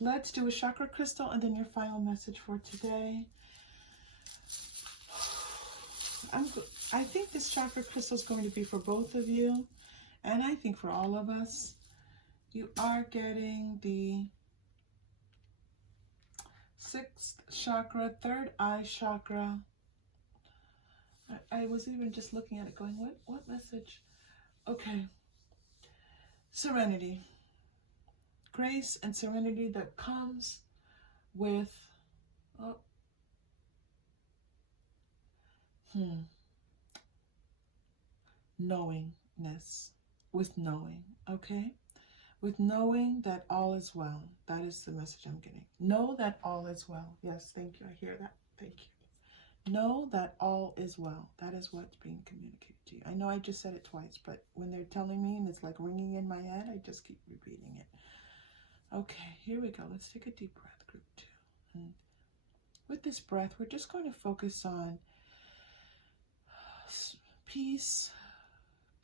let's do a chakra crystal and then your final message for today. I think this chakra crystal is going to be for both of you, and I think for all of us. You are getting the 6th chakra, 3rd eye chakra. I was even just looking at it going, what message? Okay. Serenity. Grace and serenity that comes with knowingness. With knowing, okay? With knowing that all is well. That is the message I'm getting. Know that all is well. Yes, thank you. I hear that. Thank you. Know that all is well. That is what's being communicated to you. I know I just said it twice, but when they're telling me and it's like ringing in my head, I just keep repeating it. Okay, here we go. Let's take a deep breath, group 2. And with this breath, we're just going to focus on peace,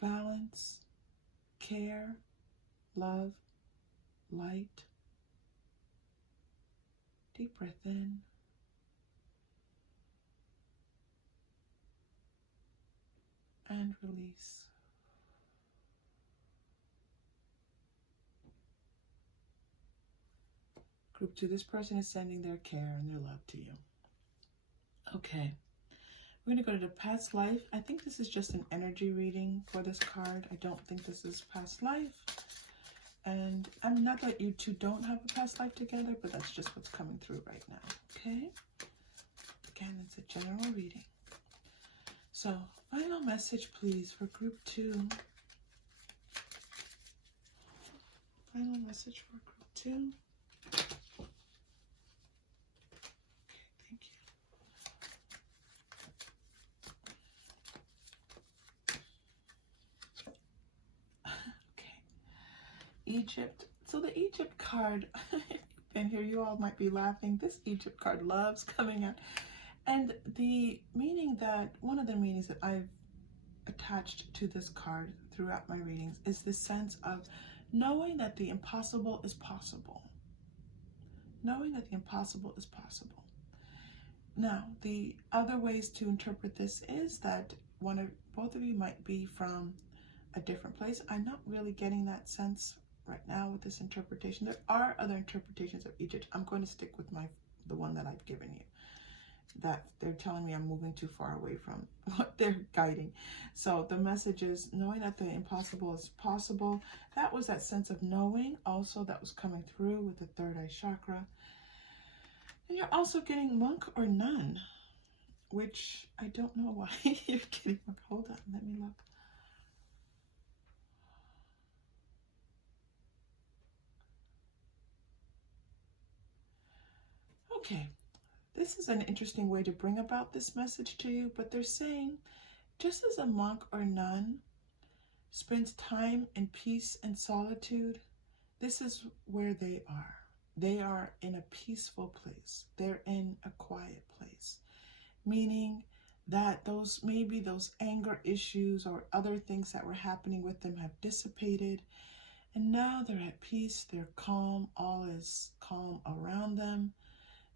balance, care, love, light. Deep breath in. And release. Group 2, this person is sending their care and their love to you. Okay. We're going to go to the past life. I think this is just an energy reading for this card. I don't think this is past life. And I'm not that you two don't have a past life together, but that's just what's coming through right now. Okay? Again, it's a general reading. So, final message, please, for group 2. Final message for group 2. Egypt. So the Egypt card, if you've been here, you all might be laughing. This Egypt card loves coming out. And the meaning that, one of the meanings that I've attached to this card throughout my readings is the sense of knowing that the impossible is possible. Knowing that the impossible is possible. Now, the other ways to interpret this is that both of you might be from a different place. I'm not really getting that sense right now with this interpretation. There are other interpretations of Egypt. I'm going to stick with the one that I've given you. That they're telling me I'm moving too far away from what they're guiding. So the message is knowing that the impossible is possible. That was that sense of knowing also that was coming through with the 3rd eye chakra. And you're also getting monk or nun, which I don't know why you're getting monk. Hold on, let me look. Okay, this is an interesting way to bring about this message to you, but they're saying, just as a monk or nun spends time in peace and solitude, this is where they are. They are in a peaceful place. They're in a quiet place, meaning that maybe those anger issues or other things that were happening with them have dissipated, and now they're at peace, they're calm, all is calm around them.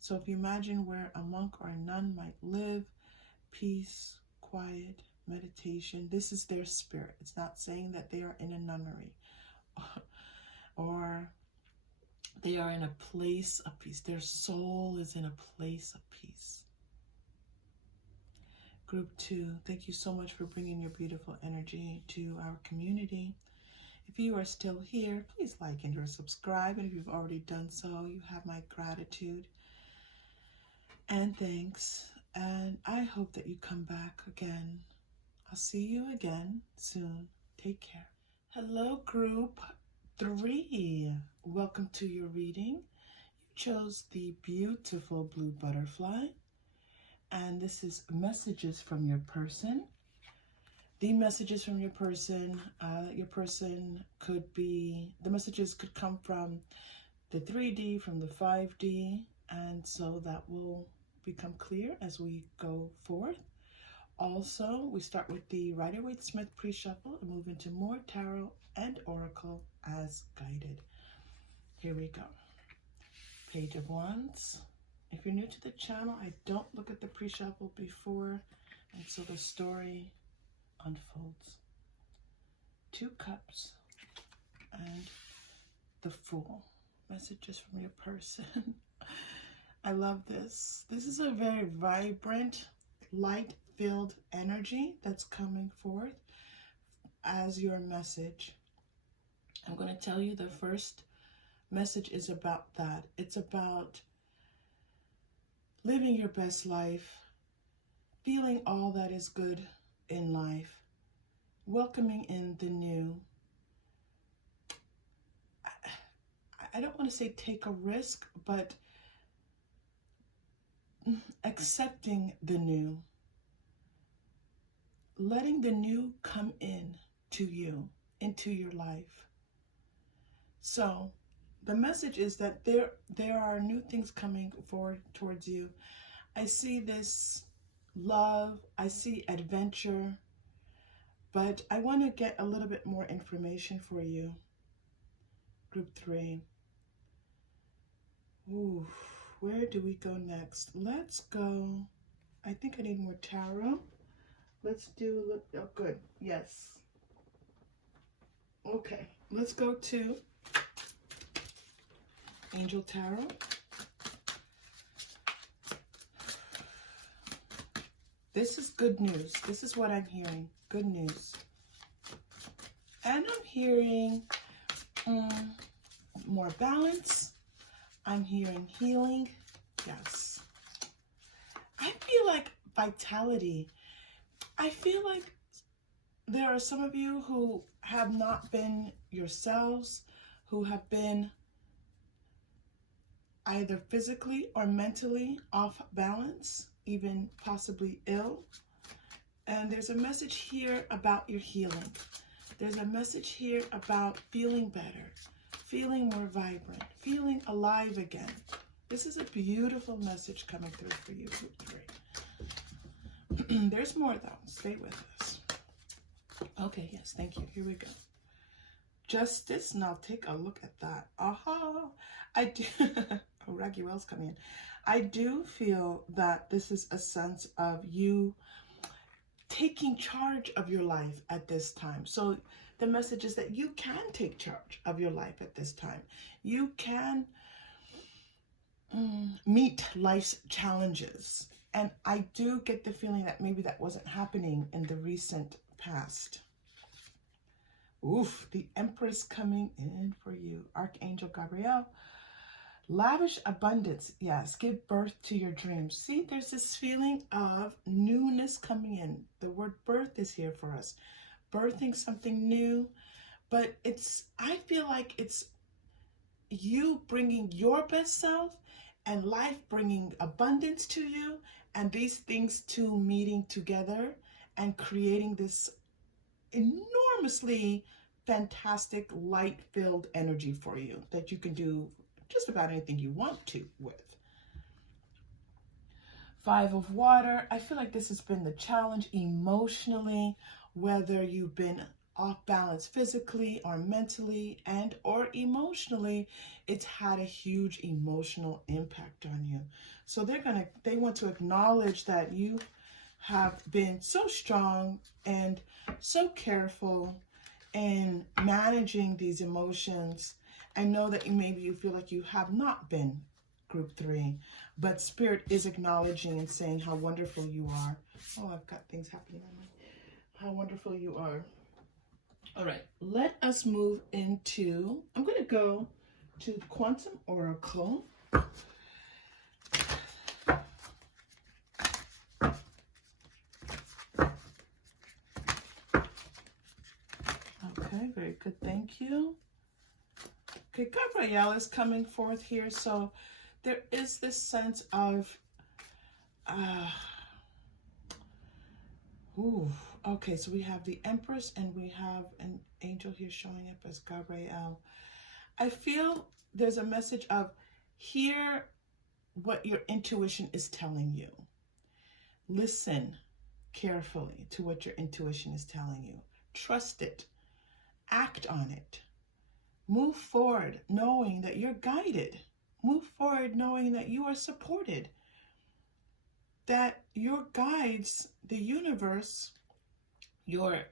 So if you imagine where a monk or a nun might live, peace, quiet, meditation, this is their spirit. It's not saying that they are in a nunnery or they are in a place of peace. Their soul is in a place of peace. Group 2, thank you so much for bringing your beautiful energy to our community. If you are still here, please like and or subscribe. And if you've already done so, you have my gratitude and thanks. And I hope that you come back again. I'll see you again soon. Take care. Hello, group 3. Welcome to your reading. You chose the beautiful blue butterfly. And this is messages from your person. The messages from your person could be, the messages could come from the 3D, from the 5D. And so that will become clear as we go forth. Also, we start with the Rider-Waite-Smith pre-shuffle and move into more tarot and oracle as guided. Here we go. Page of Wands. If you're new to the channel, I don't look at the pre-shuffle before, and so the story unfolds. 2 Cups and the Fool. Messages from your person. I love this. This is a very vibrant, light-filled energy that's coming forth as your message. I'm going to tell you the first message is about that. It's about living your best life, feeling all that is good in life, welcoming in the new. I don't want to say take a risk, but accepting the new, letting the new come in to you, into your life. So the message is that there are new things coming forward towards you. I see this love, I see adventure, but I want to get a little bit more information for you. Group 3. Ooh, where do we go next? Let's go. I think I need more tarot. Let's do, oh good, yes. Okay, let's go to Angel Tarot. This is good news. This is what I'm hearing. Good news. And I'm hearing more balance. I'm hearing healing. Yes. I feel like vitality. I feel like there are some of you who have not been yourselves, who have been either physically or mentally off balance, even possibly ill. And there's a message here about your healing. There's a message here about feeling better, feeling more vibrant, feeling alive again. This is a beautiful message coming through for you, Group 3. There's more though. Stay with us. Okay, yes, thank you. Here we go. Justice. Now take a look at that. Aha. I do. Oh, Raguel's coming in. I do feel that this is a sense of you taking charge of your life at this time. So the message is that you can take charge of your life at this time. You can meet life's challenges. And I do get the feeling that maybe that wasn't happening in the recent past. Oof, the Empress coming in for you. Archangel Gabriel. Lavish abundance. Yes, give birth to your dreams. See, there's this feeling of newness coming in. The word birth is here for us. Birthing something new. But I feel like it's you bringing your best self and life bringing abundance to you, and these things two meeting together and creating this enormously fantastic light-filled energy for you that you can do just about anything you want to with. 5 of Water. I feel like this has been the challenge emotionally, whether you've been off balance physically or mentally and or emotionally. It's had a huge emotional impact on you. So they want to acknowledge that you have been so strong and so careful in managing these emotions. I know that maybe you feel like you have not been, Group 3, but Spirit is acknowledging and saying how wonderful you are. Oh, I've got things happening on me. How wonderful you are. All right, let us move into, I'm going to go to the Quantum Oracle. Okay, very good, thank you. Okay, Gabrielle is coming forth here, so there is this sense of, okay, so we have the Empress and we have an angel here showing up as Gabrielle. I feel there's a message of hear what your intuition is telling you. Listen carefully to what your intuition is telling you. Trust it. Act on it. Move forward knowing that you're guided. move forward knowing that you are supported, that your guides, the universe, your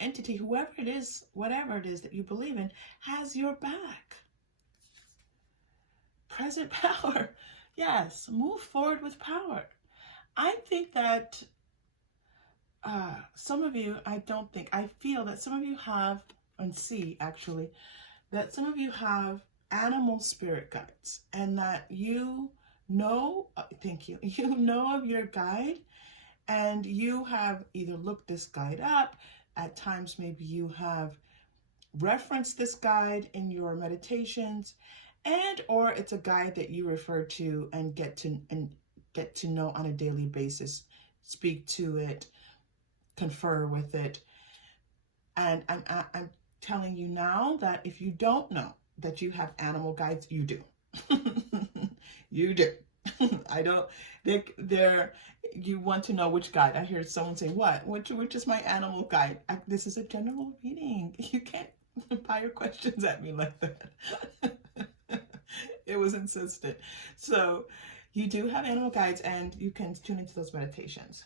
entity, whoever it is, whatever it is that you believe in, has your back. Present power. Yes, move forward with power. I think that some of you, I feel that some of you have, and see actually, that some of you have animal spirit guides, and that you know, thank you, you know of your guide, and you have either looked this guide up, at times maybe you have referenced this guide in your meditations, and or it's a guide that you refer to and get to know on a daily basis, speak to it, confer with it. And I'm telling you now that if you don't know that you have animal guides, you do. You do. I don't, they're, you want to know which guide. I hear someone say, what? Which is my animal guide? This is a general reading. You can't fire questions at me like that. It was insistent. So you do have animal guides, and you can tune into those meditations.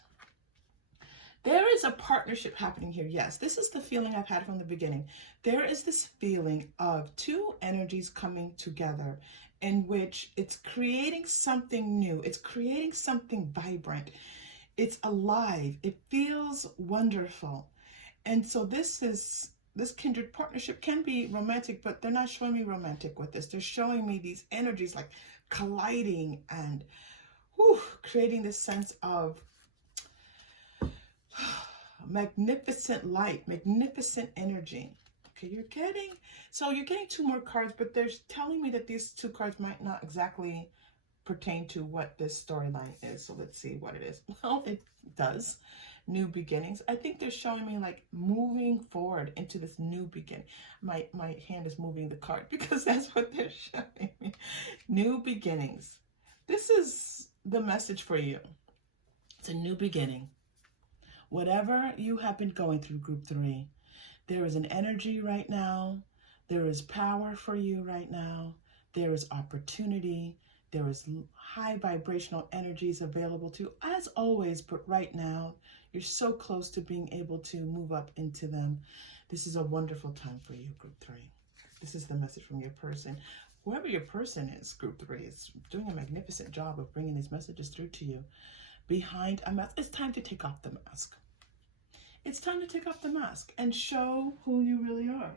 There is a partnership happening here. Yes, this is the feeling I've had from the beginning. There is this feeling of two energies coming together in which it's creating something new. It's creating something vibrant. It's alive. It feels wonderful. And so this kindred partnership can be romantic, but they're not showing me romantic with this. They're showing me these energies like colliding and creating this sense of magnificent light, magnificent energy. Okay, you're getting two more cards, but they're telling me that these two cards might not exactly pertain to what this storyline is. So let's see what it is. Well, it does. New beginnings. I think they're showing me like moving forward into this new beginning. My hand is moving the card because that's what they're showing me. New beginnings. This is the message for you. It's a new beginning. Whatever you have been going through, group 3, there is an energy right now. There is power for you right now. There is opportunity. There is high vibrational energies available to you, as always, but right now, you're so close to being able to move up into them. This is a wonderful time for you, group 3. This is the message from your person. Whoever your person is, group 3, is doing a magnificent job of bringing these messages through to you. Behind a mask, it's time to take off the mask. It's time to take off the mask and show who you really are.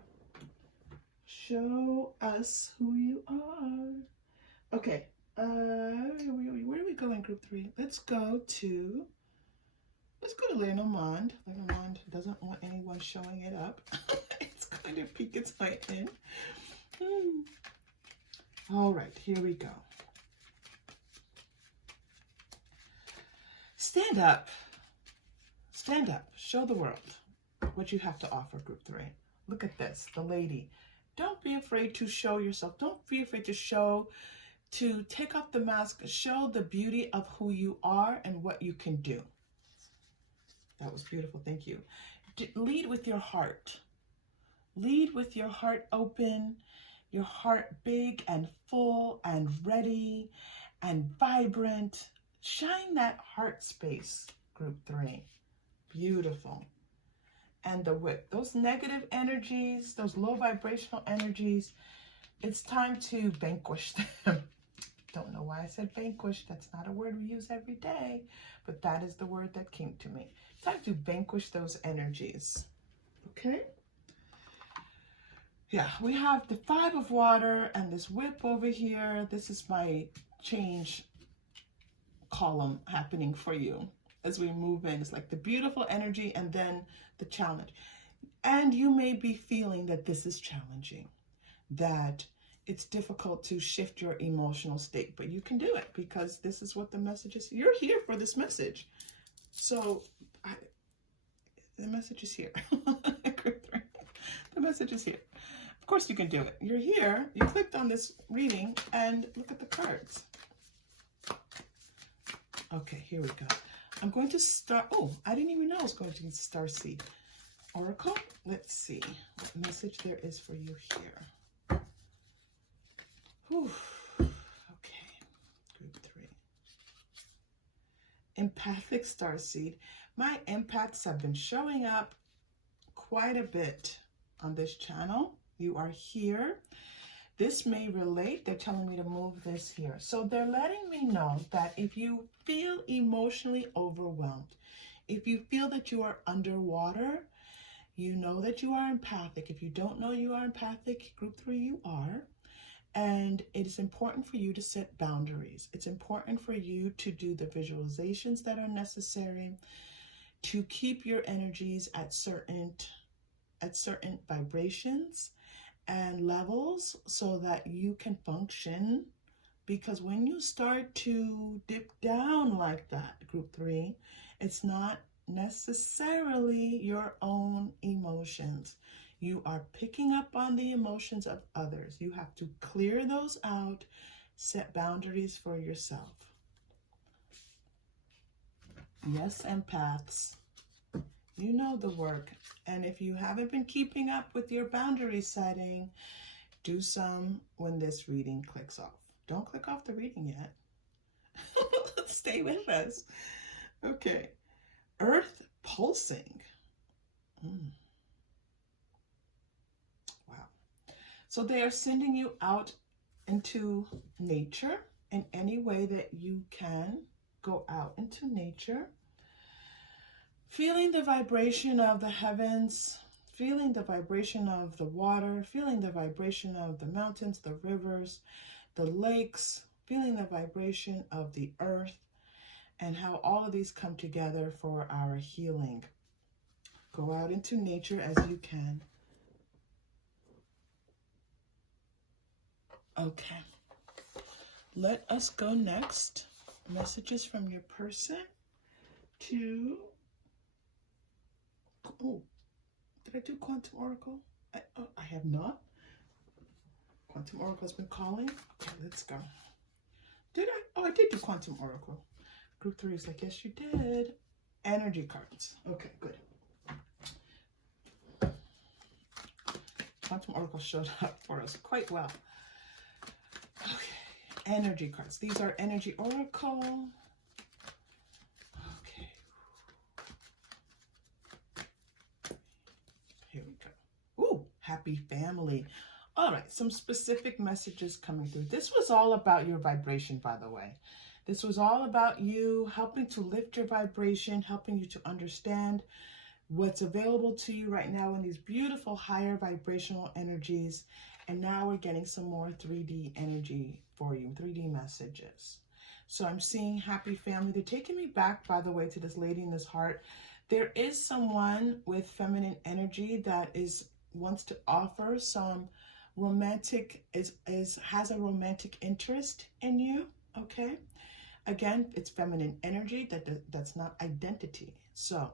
Show us who you are. Okay, where are we going, group 3? Let's go to Lenormand. Lenormand doesn't want anyone showing it up. It's going to peek its way in. All right, here we go. Stand up. Stand up. Show the world what you have to offer, group 3. Look at this, the lady. Don't be afraid to show yourself. Don't be afraid to take off the mask, show the beauty of who you are and what you can do. That was beautiful. Thank you. Lead with your heart. Lead with your heart open, your heart big and full and ready and vibrant. Shine that heart space, group 3. Beautiful. And the width, those negative energies, those low vibrational energies, it's time to vanquish them. Don't know why I said vanquish. That's not a word we use every day, but that is the word that came to me. It's time to vanquish those energies. Okay? Yeah, we have the 5 of water and this whip over here. This is my change column happening for you as we move in. It's like the beautiful energy and then the challenge. And you may be feeling that this is challenging, that it's difficult to shift your emotional state, but you can do it because this is what the message is. You're here for this message. So the message is here. The message is here. Of course you can do it. You're here. You clicked on this reading and look at the cards. Okay, here we go. I'm going to start. Oh, I didn't even know I was going to Starseed Oracle. Let's see what message there is for you here. Whew. empathic starseed. My empaths have been showing up quite a bit on this channel. You are here. This may relate. They're telling me to move this here. So they're letting me know that if you feel emotionally overwhelmed, if you feel that you are underwater, you know that you are empathic. If you don't know you are empathic, group 3, you are. And it is important for you to set boundaries. It's important for you to do the visualizations that are necessary to keep your energies at certain vibrations and levels so that you can function. Because when you start to dip down like that, group 3, it's not necessarily your own emotions. You are picking up on the emotions of others. You have to clear those out, set boundaries for yourself. Yes, empaths, you know the work. And if you haven't been keeping up with your boundary setting, do some when this reading clicks off. Don't click off the reading yet. Stay with us. Okay. Earth pulsing. Wow. So they are sending you out into nature in any way that you can. Go out into nature. Feeling the vibration of the heavens, feeling the vibration of the water, feeling the vibration of the mountains, the rivers, the lakes, feeling the vibration of the earth, and how all of these come together for our healing. Go out into nature as you can. Okay. Let us go next. Messages from your person to... Oh, did I do Quantum Oracle? I have not. Quantum Oracle has been calling. Okay, let's go. Did I? Oh, I did do Quantum Oracle. Group 3 is like, yes, you did. Energy cards. Okay, good. Quantum Oracle showed up for us quite well. Okay, energy cards. These are Energy Oracle. Okay. Here we go. Ooh, happy family. All right, some specific messages coming through. This was all about your vibration, by the way. This was all about you helping to lift your vibration, helping you to understand what's available to you right now in these beautiful higher vibrational energies. And now we're getting some more 3D energy for you, 3D messages. So I'm seeing happy family. They're taking me back, by the way, to this lady in this heart. There is someone with feminine energy that wants to offer some romantic, has a romantic interest in you, okay? Again, it's feminine energy, that's not identity. So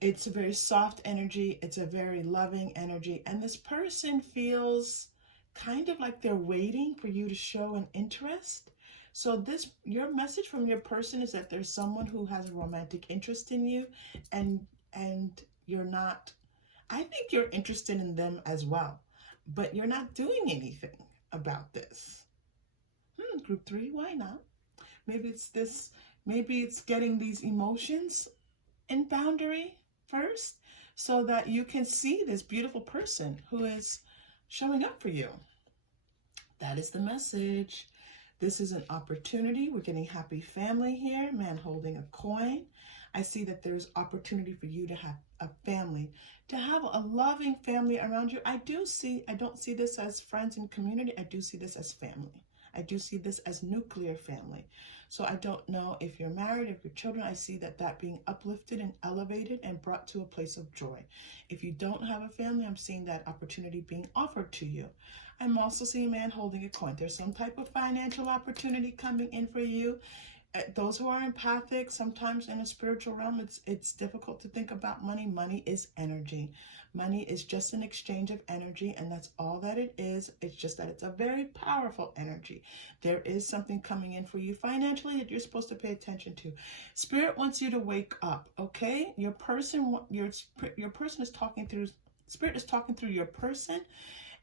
it's a very soft energy, it's a very loving energy, and this person feels kind of like they're waiting for you to show an interest. So your message from your person is that there's someone who has a romantic interest in you, and you're not, I think you're interested in them as well, but you're not doing anything about this. Group 3, why not? Maybe it's this, maybe it's getting these emotions in boundary first so that you can see this beautiful person who is showing up for you. That is the message. This is an opportunity. We're getting happy family here. Man holding a coin. I see that there's opportunity for you to have a family, to have a loving family around you. I don't see this as friends and community. I do see this as family. I do see this as nuclear family. So I don't know if you're married, if you're children, I see that being uplifted and elevated and brought to a place of joy. If you don't have a family, I'm seeing that opportunity being offered to you. I'm also seeing a man holding a coin. There's some type of financial opportunity coming in for you. Those who are empathic, sometimes in a spiritual realm, it's difficult to think about money. Money is energy. Money is just an exchange of energy, and that's all that it is. It's just that it's a very powerful energy. There is something coming in for you financially that you're supposed to pay attention to. Spirit wants you to wake up, okay? Your person is talking through, Spirit is talking through your person,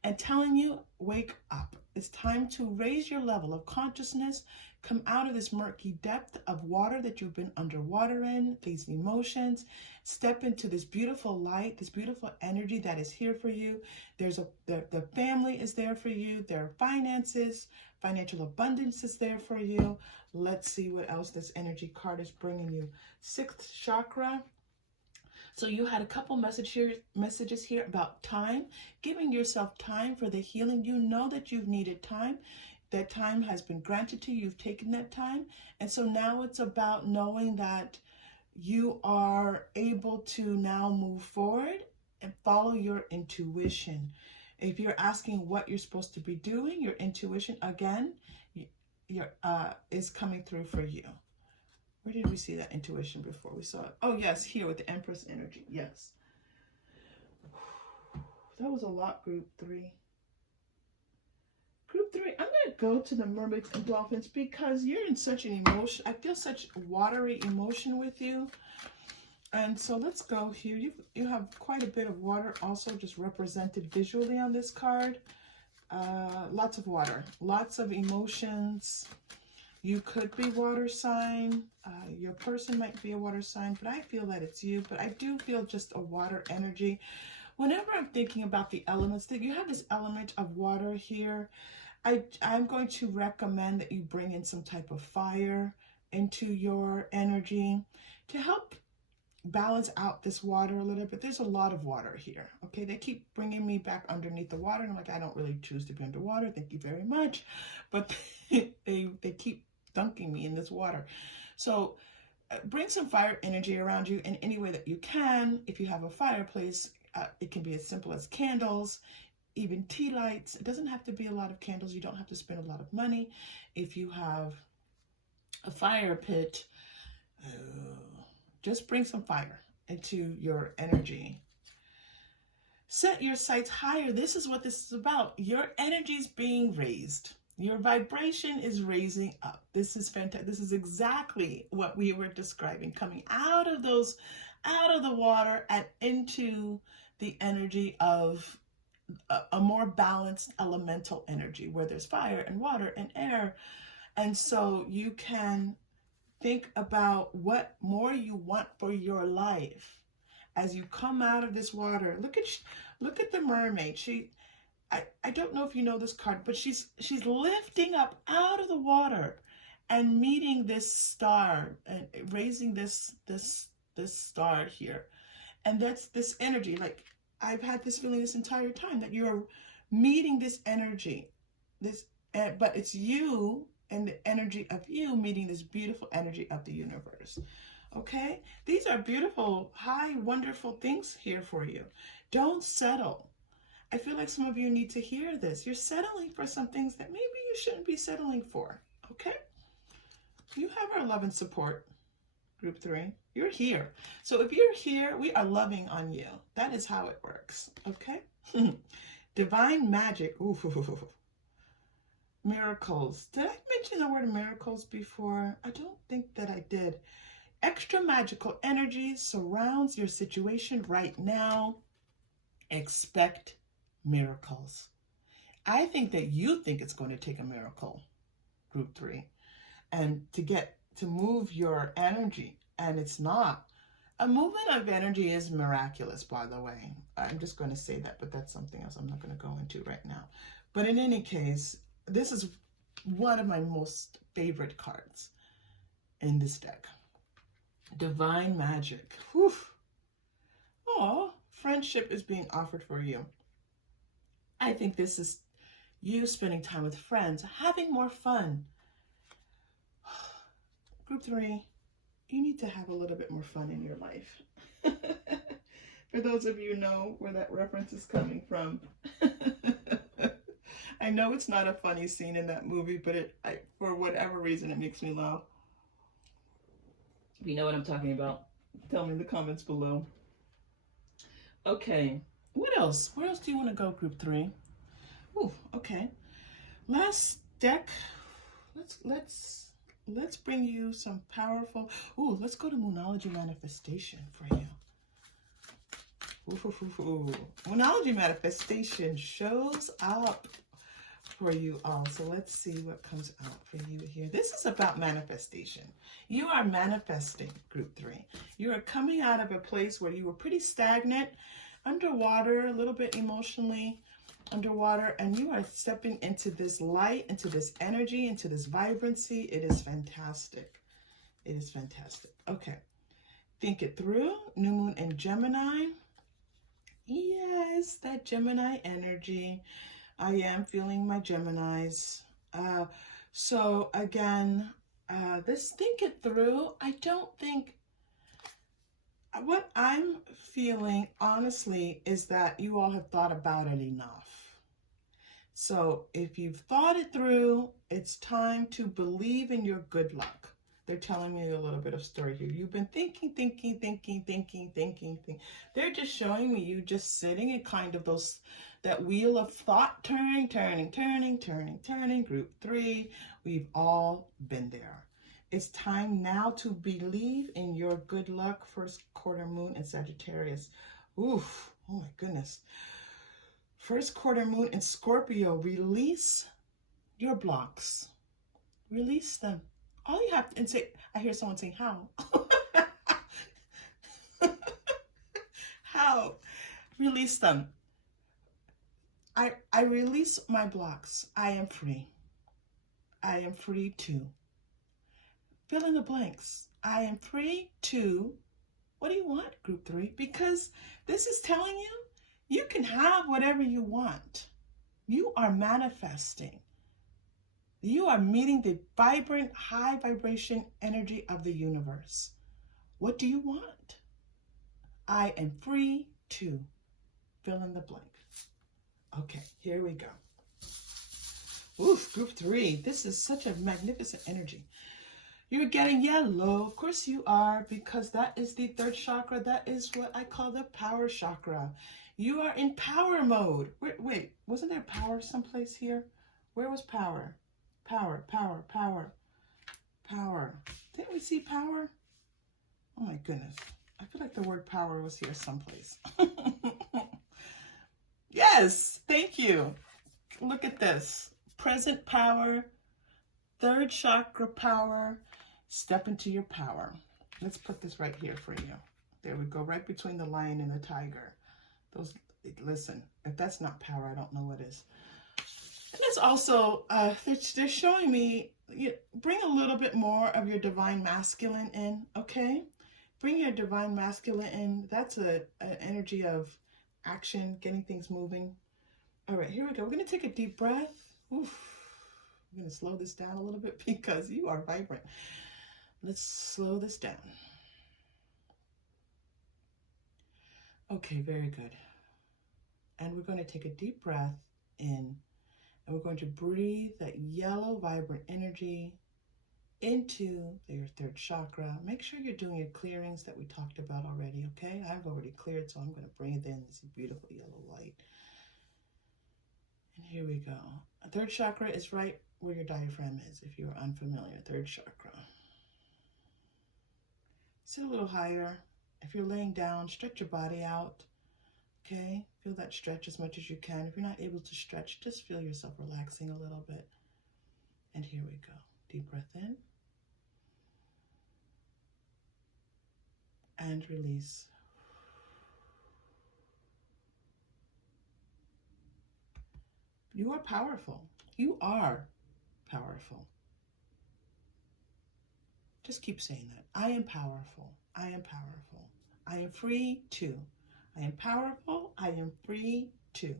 and telling you, wake up. It's time to raise your level of consciousness, come out of this murky depth of water that you've been underwater in, these emotions, step into this beautiful light, this beautiful energy that is here for you. The family is there for you. There are finances, financial abundance is there for you. Let's see what else this energy card is bringing you. 6th chakra. So you had a couple messages here about time, giving yourself time for the healing. You know that you've needed time. That time has been granted to you. You've taken that time. And so now it's about knowing that you are able to now move forward and follow your intuition. If you're asking what you're supposed to be doing, your intuition, again, is coming through for you. Where did we see that intuition before? We saw it. Oh, yes, here with the Empress energy. Yes. That was a lot, Group 3. Group 3, I'm going to go to the mermaids and dolphins because you're in such an emotion. I feel such watery emotion with you. And so let's go here. You have quite a bit of water also just represented visually on this card. Lots of water, lots of emotions. You could be water sign. Your person might be a water sign, but I feel that it's you. But I do feel just a water energy. Whenever I'm thinking about the elements, that you have this element of water here, I'm going to recommend that you bring in some type of fire into your energy to help balance out this water a little bit. There's a lot of water here. Okay, they keep bringing me back underneath the water, and I'm like, I don't really choose to be underwater. Thank you very much, but they keep dunking me in this water. So bring some fire energy around you in any way that you can. If you have a fireplace, it can be as simple as candles, even tea lights. It doesn't have to be a lot of candles. You don't have to spend a lot of money. If you have a fire pit, just bring some fire into your energy. Set your sights higher. This is what this is about. Your energy is being raised. Your vibration is raising up. This is fantastic. This is exactly what we were describing, coming out of the water and into the energy of a more balanced elemental energy where there's fire and water and air. And so you can think about what more you want for your life as you come out of this water. Look at the mermaid. I don't know if you know this card, but she's lifting up out of the water and meeting this star and raising this star here. And that's this energy. Like, I've had this feeling this entire time that you're meeting this energy, but it's you and the energy of you meeting this beautiful energy of the universe. Okay? These are beautiful, high, wonderful things here for you. Don't settle. I feel like some of you need to hear this. You're settling for some things that maybe you shouldn't be settling for. Okay? You have our love and support, Group 3. You're here. So if you're here, we are loving on you. That is how it works. Okay? Divine magic. Ooh. Miracles. Did I mention the word miracles before? I don't think that I did. Extra magical energy surrounds your situation right now. Expect miracles. I think that you think it's going to take a miracle, Group 3, and to move your energy, and it's not. A movement of energy is miraculous, by the way. I'm just going to say that, but that's something else I'm not going to go into right now. But in any case, this is one of my most favorite cards in this deck. Divine magic. Whew. Oh, friendship is being offered for you. I think this is you spending time with friends, having more fun. Group 3, you need to have a little bit more fun in your life. For those of you who know where that reference is coming from. I know it's not a funny scene in that movie, but for whatever reason, it makes me laugh. If you know what I'm talking about, tell me in the comments below. Okay, what else? Where else do you want to go, Group 3? Ooh, okay. Last deck. Let's bring you some powerful. Ooh, let's go to Moonology Manifestation for you. Ooh. Monology manifestation shows up for you all. So let's see what comes out for you here. This is about manifestation. You are manifesting, group 3. You are coming out of a place where you were pretty stagnant, underwater, a little bit emotionally underwater, and you are stepping into this light, into this energy, into this vibrancy. It is fantastic. It is fantastic. Okay. Think it through. New moon in Gemini. Yes, that Gemini energy. I am feeling my Geminis. So again, this think it through. I don't think, what I'm feeling honestly is that you all have thought about it enough. So if you've thought it through, it's time to believe in your good luck. They're telling me a little bit of story here. You've been thinking. They're just showing me you just sitting in kind of that wheel of thought turning. Group 3, we've all been there. It's time now to believe in your good luck. First quarter moon in Sagittarius. Oof, oh my goodness. First quarter moon in Scorpio. Release your blocks. Release them. All you have to, and say, I hear someone saying, how? How? Release them. I release my blocks. I am free. I am free to. Fill in the blanks. I am free to. What do you want, group 3? Because this is telling you, you can have whatever you want. You are manifesting. You are meeting the vibrant, high vibration energy of the universe. What do you want? I am free to. Fill in the blank. Okay, here we go. Oof, group 3. This is such a magnificent energy. You're getting yellow. Of course you are, because that is the 3rd chakra. That is what I call the power chakra. You are in power mode. Wait, wasn't there power someplace here? Where was power? Power. Didn't we see power? Oh my goodness. I feel like the word power was here someplace. Yes, thank you. Look at this. Present power, 3rd chakra power. Step into your power. Let's put this right here for you. There we go, right between the lion and the tiger. Listen, if that's not power, I don't know what is. And it's also, they're showing me, bring a little bit more of your divine masculine in, okay? Bring your divine masculine in. That's an energy of action, getting things moving. All right, here we go. We're going to take a deep breath. Oof. I'm going to slow this down a little bit because you are vibrant. Let's slow this down. Okay, very good. And we're going to take a deep breath in, and we're going to breathe that yellow, vibrant energy into your 3rd chakra. Make sure you're doing your clearings that we talked about already, okay? I've already cleared, so I'm going to bring it in, this beautiful yellow light. And here we go. 3rd chakra is right where your diaphragm is, if you're unfamiliar. 3rd chakra. Sit a little higher. If you're laying down, stretch your body out. Okay, feel that stretch as much as you can. If you're not able to stretch, just feel yourself relaxing a little bit. And here we go. Deep breath in. And release. You are powerful. You are powerful. Just keep saying that. I am powerful. I am powerful. I am free to. I am powerful. I am free to.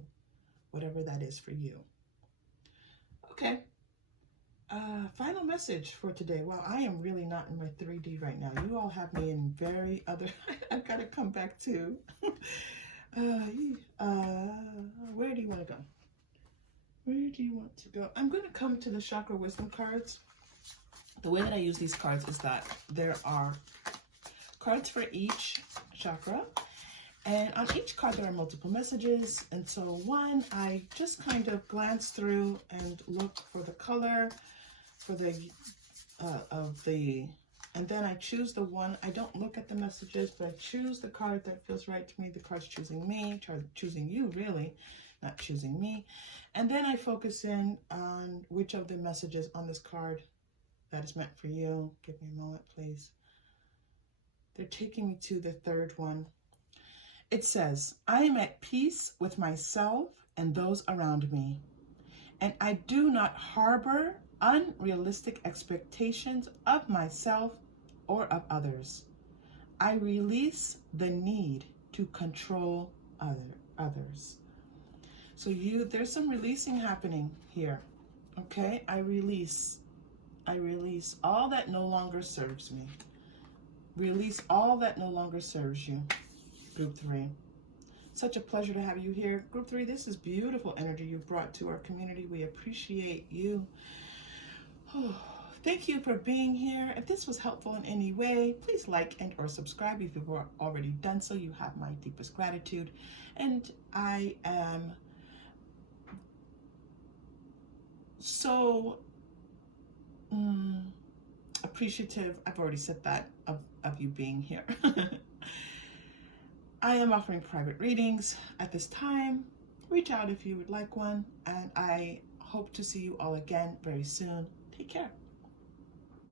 Whatever that is for you. Okay. Final message for today. Wow, I am really not in my 3D right now. You all have me in very other... I've got to come back to... where do you want to go? Where do you want to go? I'm going to come to the chakra wisdom cards. The way that I use these cards is that there are cards for each chakra. And on each card, there are multiple messages. And so one, I just kind of glance through and look for the color for the And then I choose the one. I don't look at the messages, but I choose the card that feels right to me. The card's choosing me, choosing you, really, not choosing me. And then I focus in on which of the messages on this card that is meant for you. Give me a moment, please. They're taking me to the third one. It says, I am at peace with myself and those around me, and I do not harbor unrealistic expectations of myself or of others. I release the need to control others. So there's some releasing happening here. Okay, I release all that no longer serves me. Release all that no longer serves you. Group 3. Such a pleasure to have you here. Group 3, this is beautiful energy you've brought to our community. We appreciate you. Thank you for being here. If this was helpful in any way, please like and or subscribe. If you've already done so, you have my deepest gratitude. And I am so appreciative, I've already said that, of you being here. I am offering private readings at this time. Reach out if you would like one, and I hope to see you all again very soon. Take care.